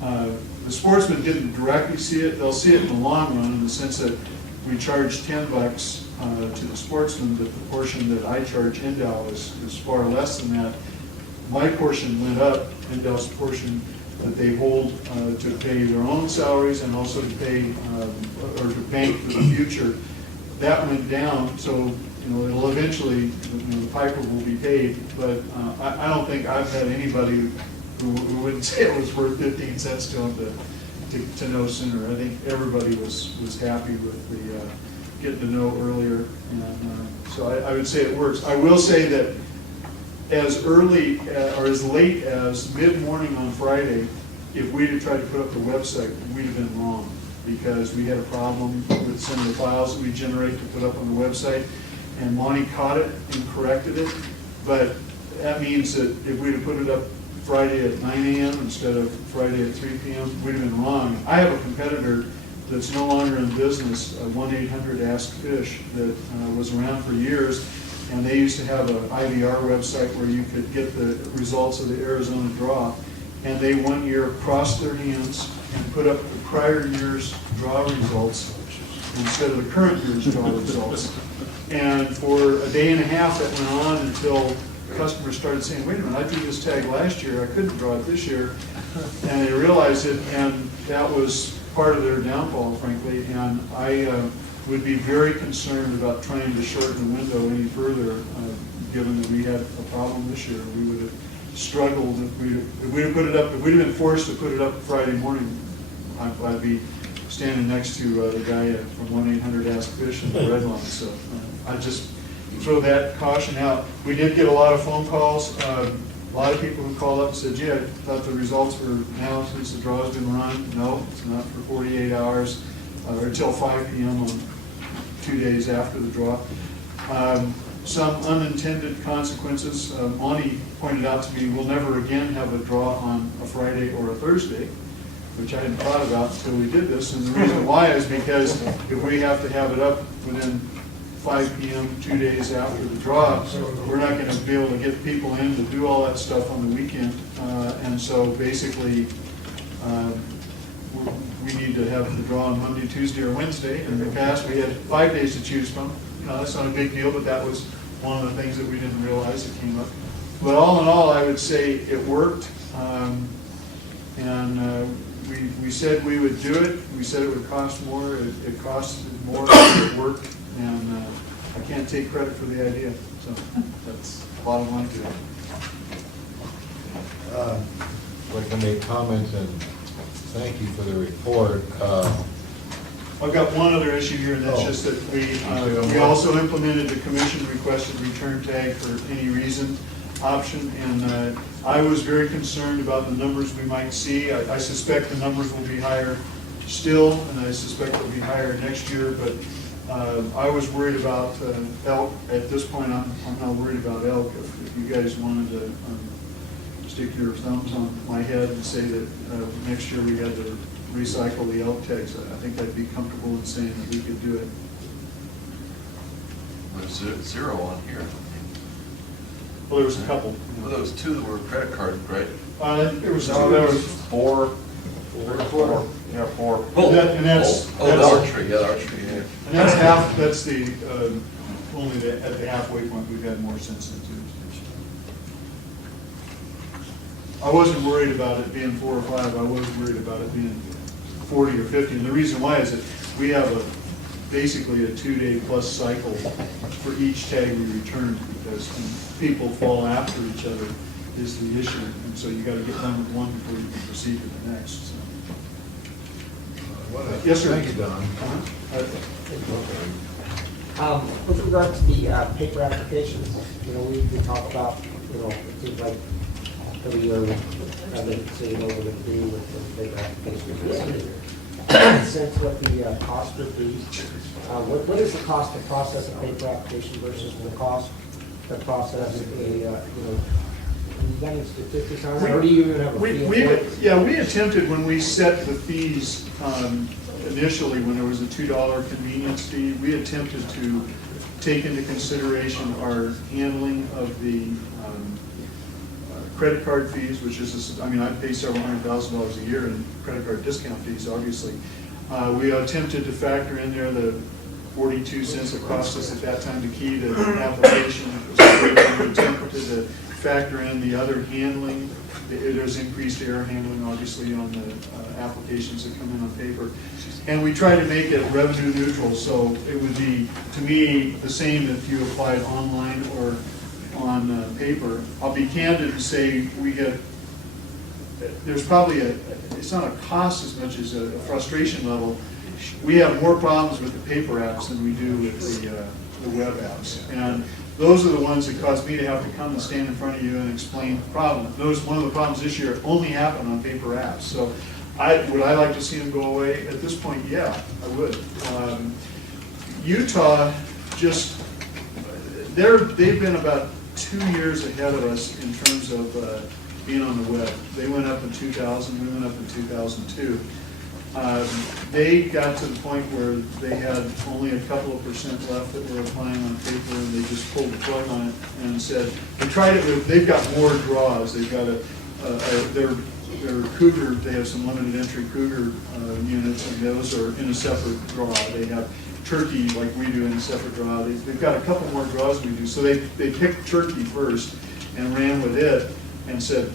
the sportsman didn't directly see it. They'll see it in the long run in the sense that we charge $10 to the sportsman, but the portion that I charge Endow is far less than that. My portion went up, Endow's portion that they hold to pay their own salaries and also to pay, or to bank for the future. That went down, so, it'll eventually, the piper will be paid, but I don't think I've had anybody who wouldn't say it was worth 15 cents to them to know sooner. I think everybody was happy with the getting to know earlier, and so I would say it works. I will say that as early or as late as mid-morning on Friday, if we'd have tried to put up the website, we'd have been wrong, because we had a problem with some of the files that we generate to put up on the website, and Monty caught it and corrected it, but that means that if we'd have put it up Friday at 9 a.m. instead of Friday at 3 p.m., we'd have been wrong. I have a competitor that's no longer in business, 1-800-ASK-FISH, that was around for years, and they used to have an IVR website where you could get the results of the Arizona draw, and they one year crossed their hands and put up the prior year's draw results instead of the current year's draw results. And for a day and a half that went on until customers started saying, wait a minute, I drew this tag last year, I couldn't draw it this year. And they realized it, and that was part of their downfall, frankly. And I would be very concerned about trying to shorten the window any further, given that we had a problem this year. We would have struggled if we'd have put it up, if we'd have been forced to put it up Friday morning, I'd be standing next to the guy from 1-800-ASK-FISH in the red line. So I just throw that caution out. We did get a lot of phone calls. A lot of people who called up and said, gee, I thought the results were now since the draw's been run. No, it's not for 48 hours or until 5 p.m. on 2 days after the draw. Some unintended consequences. Monty pointed out to me, we'll never again have a draw on a Friday or a Thursday, which I hadn't thought about until we did this. And the reason why is because if we have to have it up within 5 p.m. 2 days after the draw, we're not going to be able to get people in to do all that stuff on the weekend. And so basically, we need to have the draw on Monday, Tuesday, or Wednesday. And in the past, we had 5 days to choose from. That's not a big deal, but that was one of the things that we didn't realize that came up. But all in all, I would say it worked. We said we would do it. We said it would cost more. It costed more, but it worked. And I can't take credit for the idea. So that's the bottom line to it. I'd like to make comments and thank you for the report. I've got one other issue here, and that's just that we also implemented the commission requested return tag for any reason option, and I was very concerned about the numbers we might see. I suspect the numbers will be higher still, and I suspect they'll be higher next year, but I was worried about elk. At this point, I'm not worried about elk. If you guys wanted to stick your thumbs on my head and say that next year we had to recycle the elk tags, I think I'd be comfortable in saying that we could do it. There's zero on here. Well, there was a couple. Well, there was two that were credit card, right? There was Four. Yeah, four. And that's the archery, yeah, archery, yeah. And that's half. That's the only at the halfway point we've had more sensitive. I wasn't worried about it being 4 or 5. I was worried about it being 40 or 50. And the reason why is that we have basically a 2-day plus cycle for each tag we return, because when people fall after each other is the issue. And so you got to get done with one before you can proceed to the next. So. Yes, sir. Thank you, Don. With regard to the paper applications, we talk about, it seems like every year, they say, we're going to do with the paper applications. Since what the cost would be, what is the cost to process a paper application versus the cost to process a, you got any statistics on that, or do you even have a fee? Yeah, we attempted when we set the fees initially, when there was a $2 convenience fee, we attempted to take into consideration our handling of the credit card fees, which is, I mean, I pay several $100,000 a year in credit card discount fees, obviously. We attempted to factor in there the 42 cents it cost us at that time to key the application. We attempted to factor in the other handling. There's increased error handling, obviously, on the applications that come in on paper. And we try to make it revenue neutral, so it would be, to me, the same if you applied online or on paper. I'll be candid and say we get, there's probably it's not a cost as much as a frustration level. We have more problems with the paper apps than we do with the web apps. And those are the ones that cause me to have to come and stand in front of you and explain the problem. Notice one of the problems this year only happened on paper apps. So would I like to see them go away? At this point, yeah, I would. Utah just, they've been about 2 years ahead of us in terms of being on the web. They went up in 2000, we went up in 2002. They got to the point where they had only a couple of % left that were applying on paper, and they just pulled the plug on it and said, they tried it, they've got more draws. They've got their Cougar, they have some limited entry Cougar units, and those are in a separate draw. They have Turkey, like we do, in a separate draw. They've got a couple more draws we do. So they picked Turkey first and ran with it and said,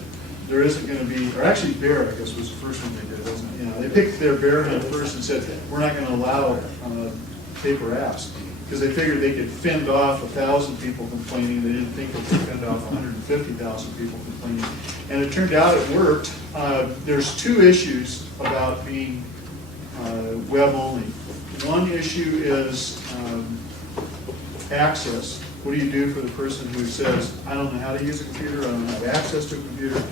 there isn't going to be, or actually Bear, I guess, was the first one they did, wasn't it? You know, they picked their Bear hunt first and said, we're not going to allow paper apps, because they figured they could fend off 1,000 people complaining. They didn't think they could fend off 150,000 people complaining. And it turned out it worked. There's two issues about being web only. One issue is access. What do you do for the person who says, I don't know how to use a computer, I don't have access to a computer?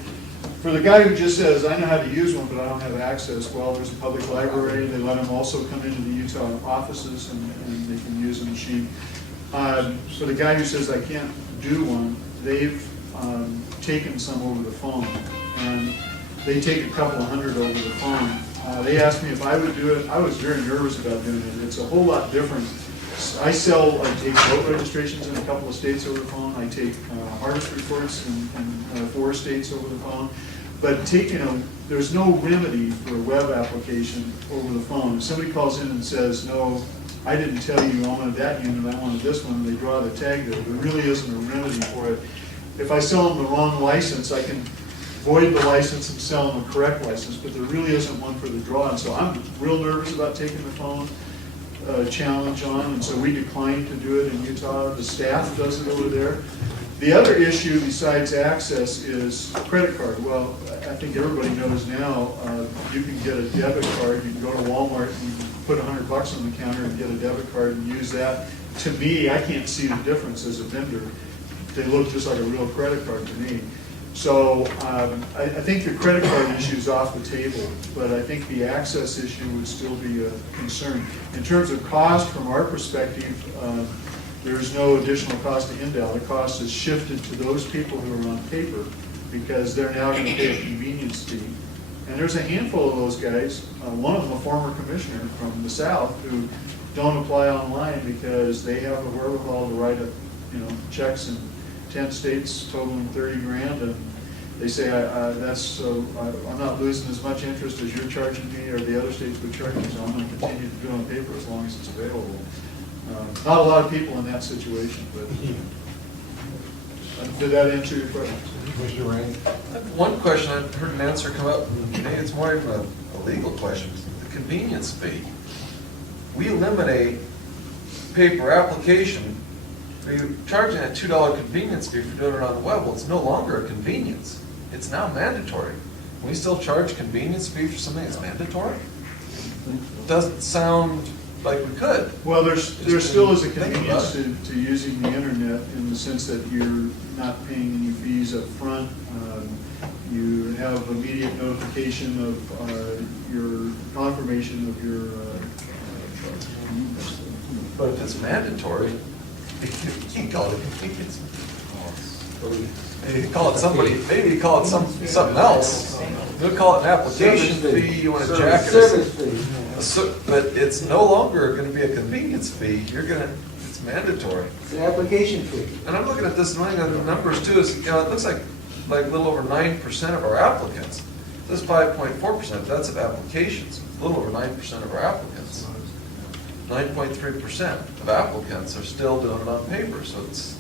For the guy who just says, I know how to use one, but I don't have access, well, there's a public library. They let them also come into the Utah offices and they can use a machine. For the guy who says, I can't do one, they've taken some over the phone. And they take a couple of hundred over the phone. They asked me if I would do it. I was very nervous about doing it. It's a whole lot different. I take boat registrations in a couple of states over the phone. I take harvest reports in 4 states over the phone. But there's no remedy for a web application over the phone. If somebody calls in and says, no, I didn't tell you I wanted that unit, I wanted this one, and they draw the tag there, there really isn't a remedy for it. If I sell them the wrong license, I can void the license and sell them a correct license, but there really isn't one for the draw. And so I'm real nervous about taking the phone challenge on, and so we declined to do it in Utah. The staff does it over there. The other issue besides access is credit card. Well, I think everybody knows now, you can get a debit card. You can go to Walmart and you can put $100 on the counter and get a debit card and use that. To me, I can't see the difference as a vendor. They look just like a real credit card to me. So I think the credit card issue is off the table, but I think the access issue would still be a concern. In terms of cost, from our perspective, there's no additional cost to Indel. The cost is shifted to those people who are on paper because they're now going to pay a convenience fee. And there's a handful of those guys, one of them a former commissioner from the South, who don't apply online because they have the wherewithal to write checks in 10 states totaling 30 grand, and they say, I'm not losing as much interest as you're charging me or the other states would charge me, so I'm going to continue to do it on paper as long as it's available. Not a lot of people in that situation, but did that answer your question? Mr. Rainey? One question, I've heard an answer come up, maybe it's more even a legal question, the convenience fee. We eliminate paper application. You're charging a $2 convenience fee for doing it on the web. Well, it's no longer a convenience. It's now mandatory. We still charge convenience fee for something that's mandatory? It doesn't sound like we could. Well, there still is a convenience to using the internet in the sense that you're not paying any fees up front. You have immediate notification of your confirmation of your. But if it's mandatory, you can't call it a convenience. Maybe you call it something else. You'll call it an application fee, you want to jack it. But it's no longer going to be a convenience fee. It's It's mandatory. It's an application fee. And I'm looking at this, and looking at the numbers too, is, it looks like a little over 9% of our applicants. This 5.4%, that's of applications, a little over 9% of our applicants. 9.3% of applicants are still doing it on paper, so it's,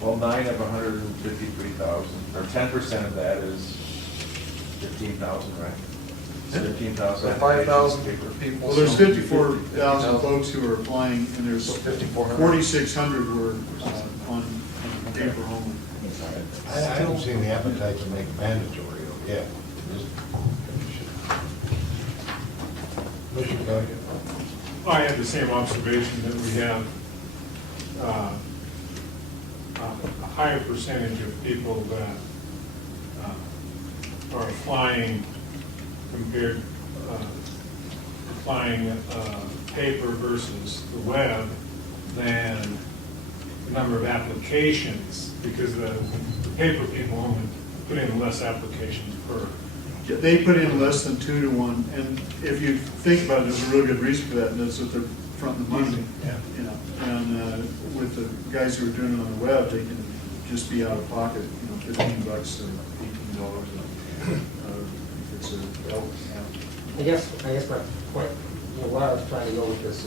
Well, 9 of 153,000, or 10% of that is 15,000, right? Yeah. 15,000. so 5,000 people. Well, there's 54,000 folks who are applying, and there's So 5,400. 4,600 were on paper only. I don't see the appetite to make it mandatory, yeah. Mr. Cogan? I have the same observation that we have a higher percentage of people that are applying compared, applying paper versus the web than the number of applications, because the paper people only put in less applications per. They put in less than 2 to 1, and if you think about it, there's a real good reason for that, and that's that they're fronting the money. Yeah. You know, and with the guys who are doing it on the web, they can just be out of pocket, $15 or $18. If it's a, I guess my point, where I was trying to go with this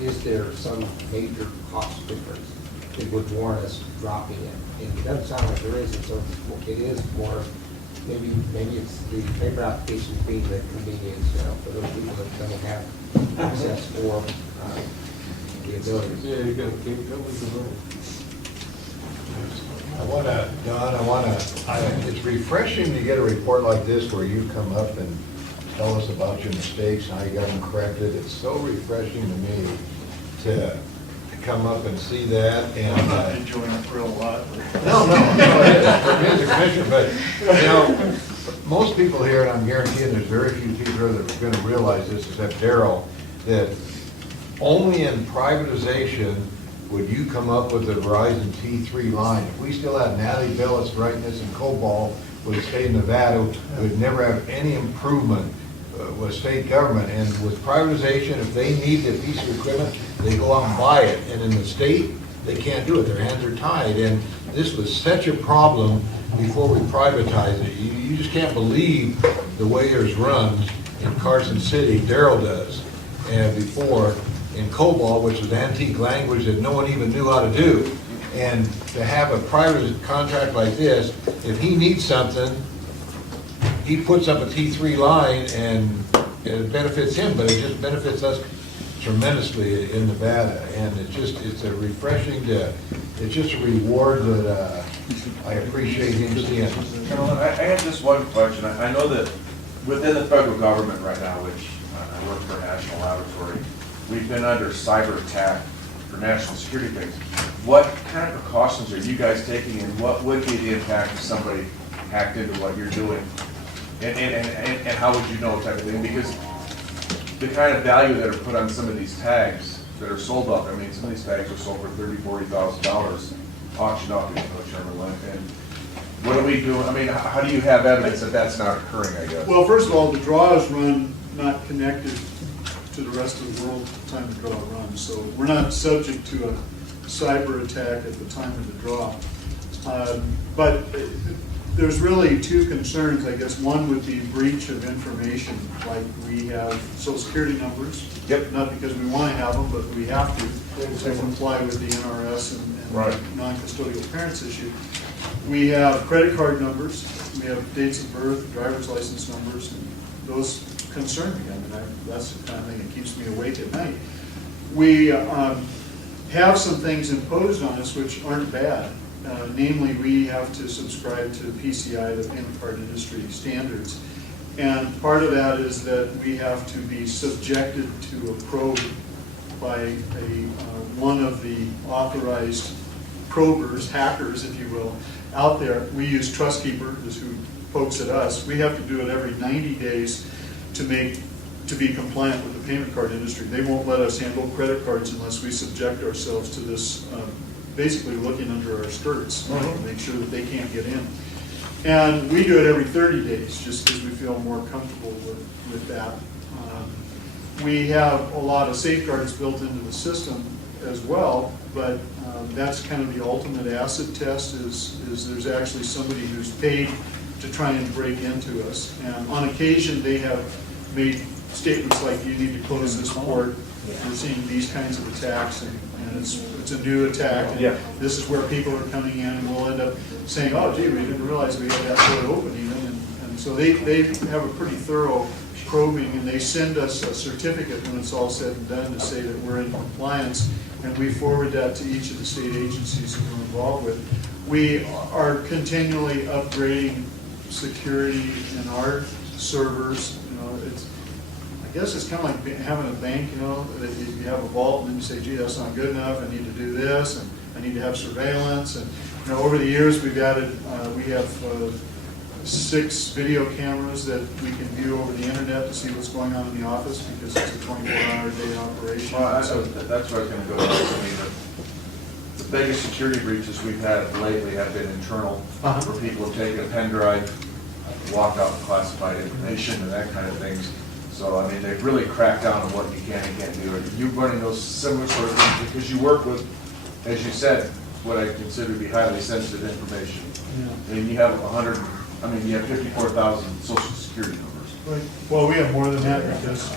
is there some major cost difference that would warrant us dropping it? And it doesn't sound like there is, and so it is more, maybe it's the paper application being the convenience, for those people that don't have access or the ability. Yeah, you're gonna keep going with the road. Don, it's refreshing to get a report like this where you come up and tell us about your mistakes and how you got them corrected. It's so refreshing to me to come up and see that, and I'm not enjoying it for a lot. No, it is, for me as a commissioner, but, most people here, and I'm guaranteeing there's very few people here that are gonna realize this, except Darrell, that only in privatization would you come up with a Verizon T3 line. If we still had Natalie Billis writing this in COBOL with the state of Nevada, we'd never have any improvement with state government. And with privatization, if they need a piece of equipment, they go out and buy it. And in the state, they can't do it. Their hands are tied. And this was such a problem before we privatized it. You just can't believe the way it's run in Carson City. Darrell does. And before in COBOL, which is antique language that no one even knew how to do. And to have a private contract like this, if he needs something, he puts up a T3 line and it benefits him, but it just benefits us tremendously in Nevada. And it's a refreshing, it's just a reward that I appreciate him seeing. Carolyn, I have just one question. I know that within the federal government right now, which I work for a national laboratory, we've been under cyber attack for national security things. What kind of precautions are you guys taking, and what would be the impact if somebody hacked into what you're doing? And how would you know, type of thing? Because the kind of value that are put on some of these tags that are sold off, I mean, some of these tags are sold for $30,000, $40,000, auctioned off, Chairman Lynn. And what are we doing? I mean, how do you have evidence that that's not occurring, I guess? Well, first of all, the draw is run not connected to the rest of the world at the time the draw runs. So we're not subject to a cyber attack at the time of the draw. But there's really two concerns, I guess. One would be breach of information, like we have social security numbers. Yep. Not because we want to have them, but we have to comply with the NRS and Right. non-custodial parents issue. We have credit card numbers, we have dates of birth, driver's license numbers, and those concern me. I mean, that's the kind of thing that keeps me awake at night. We have some things imposed on us which aren't bad. Namely, we have to subscribe to PCI, the payment card industry standards. And part of that is that we have to be subjected to a probe by one of the authorized probers, hackers, if you will, out there. We use TrustKeeper, is who pokes at us. We have to do it every 90 days to be compliant with the payment card industry. They won't let us handle credit cards unless we subject ourselves to this, basically looking under our skirts, to make sure that they can't get in. And we do it every 30 days, just because we feel more comfortable with that. we have a lot of safeguards built into the system as well, but that's kind of the ultimate acid test is there's actually somebody who's paid to try and break into us. And on occasion, they have made statements like, you need to close this port. We're seeing these kinds of attacks, and it's a new attack. And Yeah. this is where people are coming in, and we'll end up saying, oh, gee, we didn't realize we had that port open even. And so they have a pretty thorough probing, and they send us a certificate when it's all said and done to say that we're in compliance, and we forward that to each of the state agencies that we're involved with. We are continually upgrading security in our servers. I guess it's kind of like having a bank, that you have a vault and then you say, gee, that's not good enough, I need to do this, and I need to have surveillance. And over the years, we've added, we have 6 video cameras that we can view over the internet to see what's going on in the office, because it's a 24-hour day operation. Well, So that's where I was gonna go. I mean, the biggest security breaches we've had lately have been internal, where people have taken a pen drive, walked out with classified information and that kind of things. So, I mean, they've really cracked down on what you can and can't do. Are you running those similar sort of things? Because you work with, as you said, what I consider to be highly sensitive information. Yeah. And you have you have 54,000 social security numbers. Well, we have more than that because,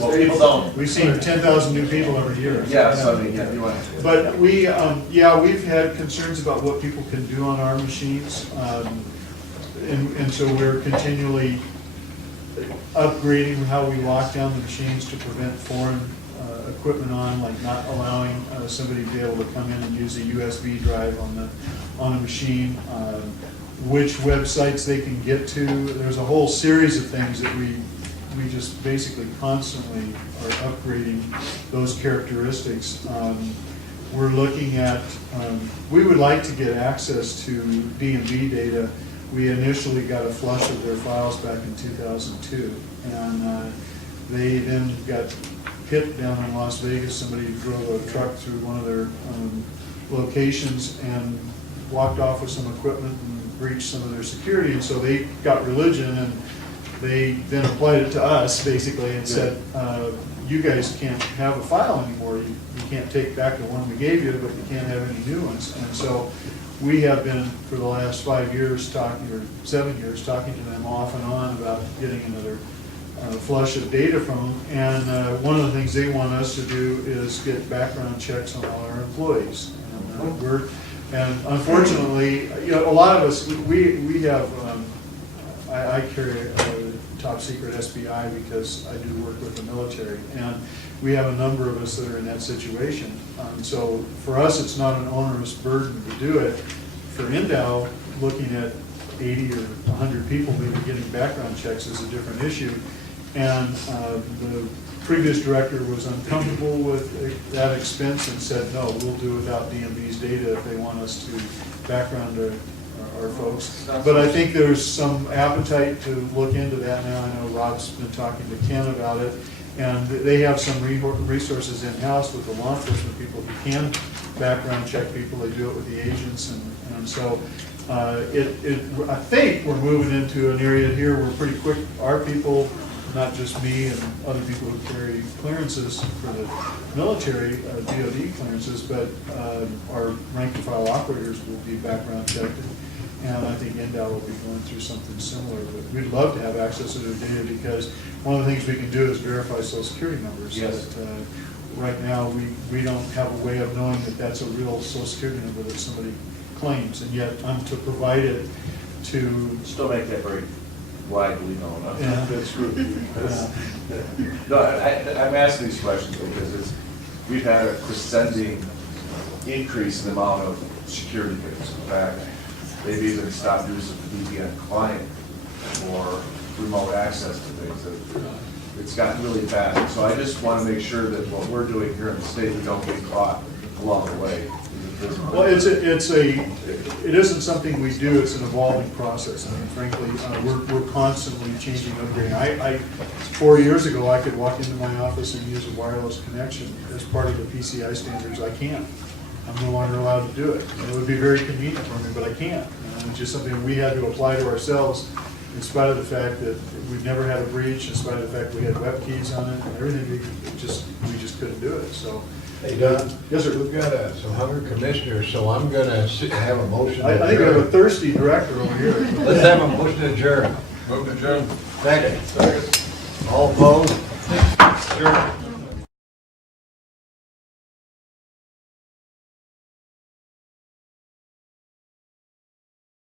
Well, people don't. we've seen 10,000 new people every year. Yeah, so I mean, you want to. But we've had concerns about what people can do on our machines. And so we're continually upgrading how we lock down the machines to prevent foreign equipment on, like not allowing somebody to be able to come in and use a USB drive on a machine, which websites they can get to. There's a whole series of things that we just basically constantly are upgrading those characteristics. We're looking at, we would like to get access to DMV data. We initially got a flush of their files back in 2002, and they then got hit down in Las Vegas. Somebody drove a truck through one of their locations and walked off with some equipment and breached some of their security, and so they got religion, and they then applied it to us basically and said, you guys can't have a file anymore. You can't take back the one we gave you, but you can't have any new ones. And so we have been, for the last 5 years, or 7 years, talking to them off and on about getting another flush of data from them. And one of the things they want us to do is get background checks on all our employees. And unfortunately, a lot of us, we have, I carry a top secret SBI because I do work with the military, and we have a number of us that are in that situation. So for us, it's not an onerous burden to do it. For Endow, looking at 80 or 100 people maybe getting background checks is a different issue. And the previous director was uncomfortable with that expense and said, no, we'll do without DMV's data if they want us to background our folks. But I think there's some appetite to look into that now. I know Rob's been talking to Ken about it, and they have some resources in-house with the law enforcement people who can background check people. They do it with the agents, and so I think we're moving into an area here where pretty quick our people, not just me and other people who carry clearances for the military, DOD clearances, but our rank and file operators will be background checked. And I think Endow will be going through something similar. But we'd love to have access to their data, because one of the things we can do is verify social security numbers. Yes. That, right now, we don't have a way of knowing that that's a real social security number that somebody claims, and yet I'm to provide it to. Still make that very widely known. Yeah, that's true. No, I'm asking these questions because we've had a crescending increase in the amount of security hits. In fact, they've even stopped using the VPN client for remote access to things. It's gotten really bad. So I just want to make sure that what we're doing here in the state, we don't get caught along the way. Well, it isn't something we do, it's an evolving process. I mean, frankly, we're constantly changing, upgrading. 4 years ago, I could walk into my office and use a wireless connection as part of the PCI standards. I can't. I'm no longer allowed to do it. And it would be very convenient for me, but I can't. It's just something we had to apply to ourselves in spite of the fact that we've never had a breach, in spite of the fact we had web keys on it and everything, we just couldn't do it, so. Hey, Doug? Yes, sir. We've got some hungry commissioners, so I'm gonna have a motion to I think we have a adjourn. thirsty director over here. Let's have a motion to adjourn. Move to adjourn. Second. All opposed? Adjourn.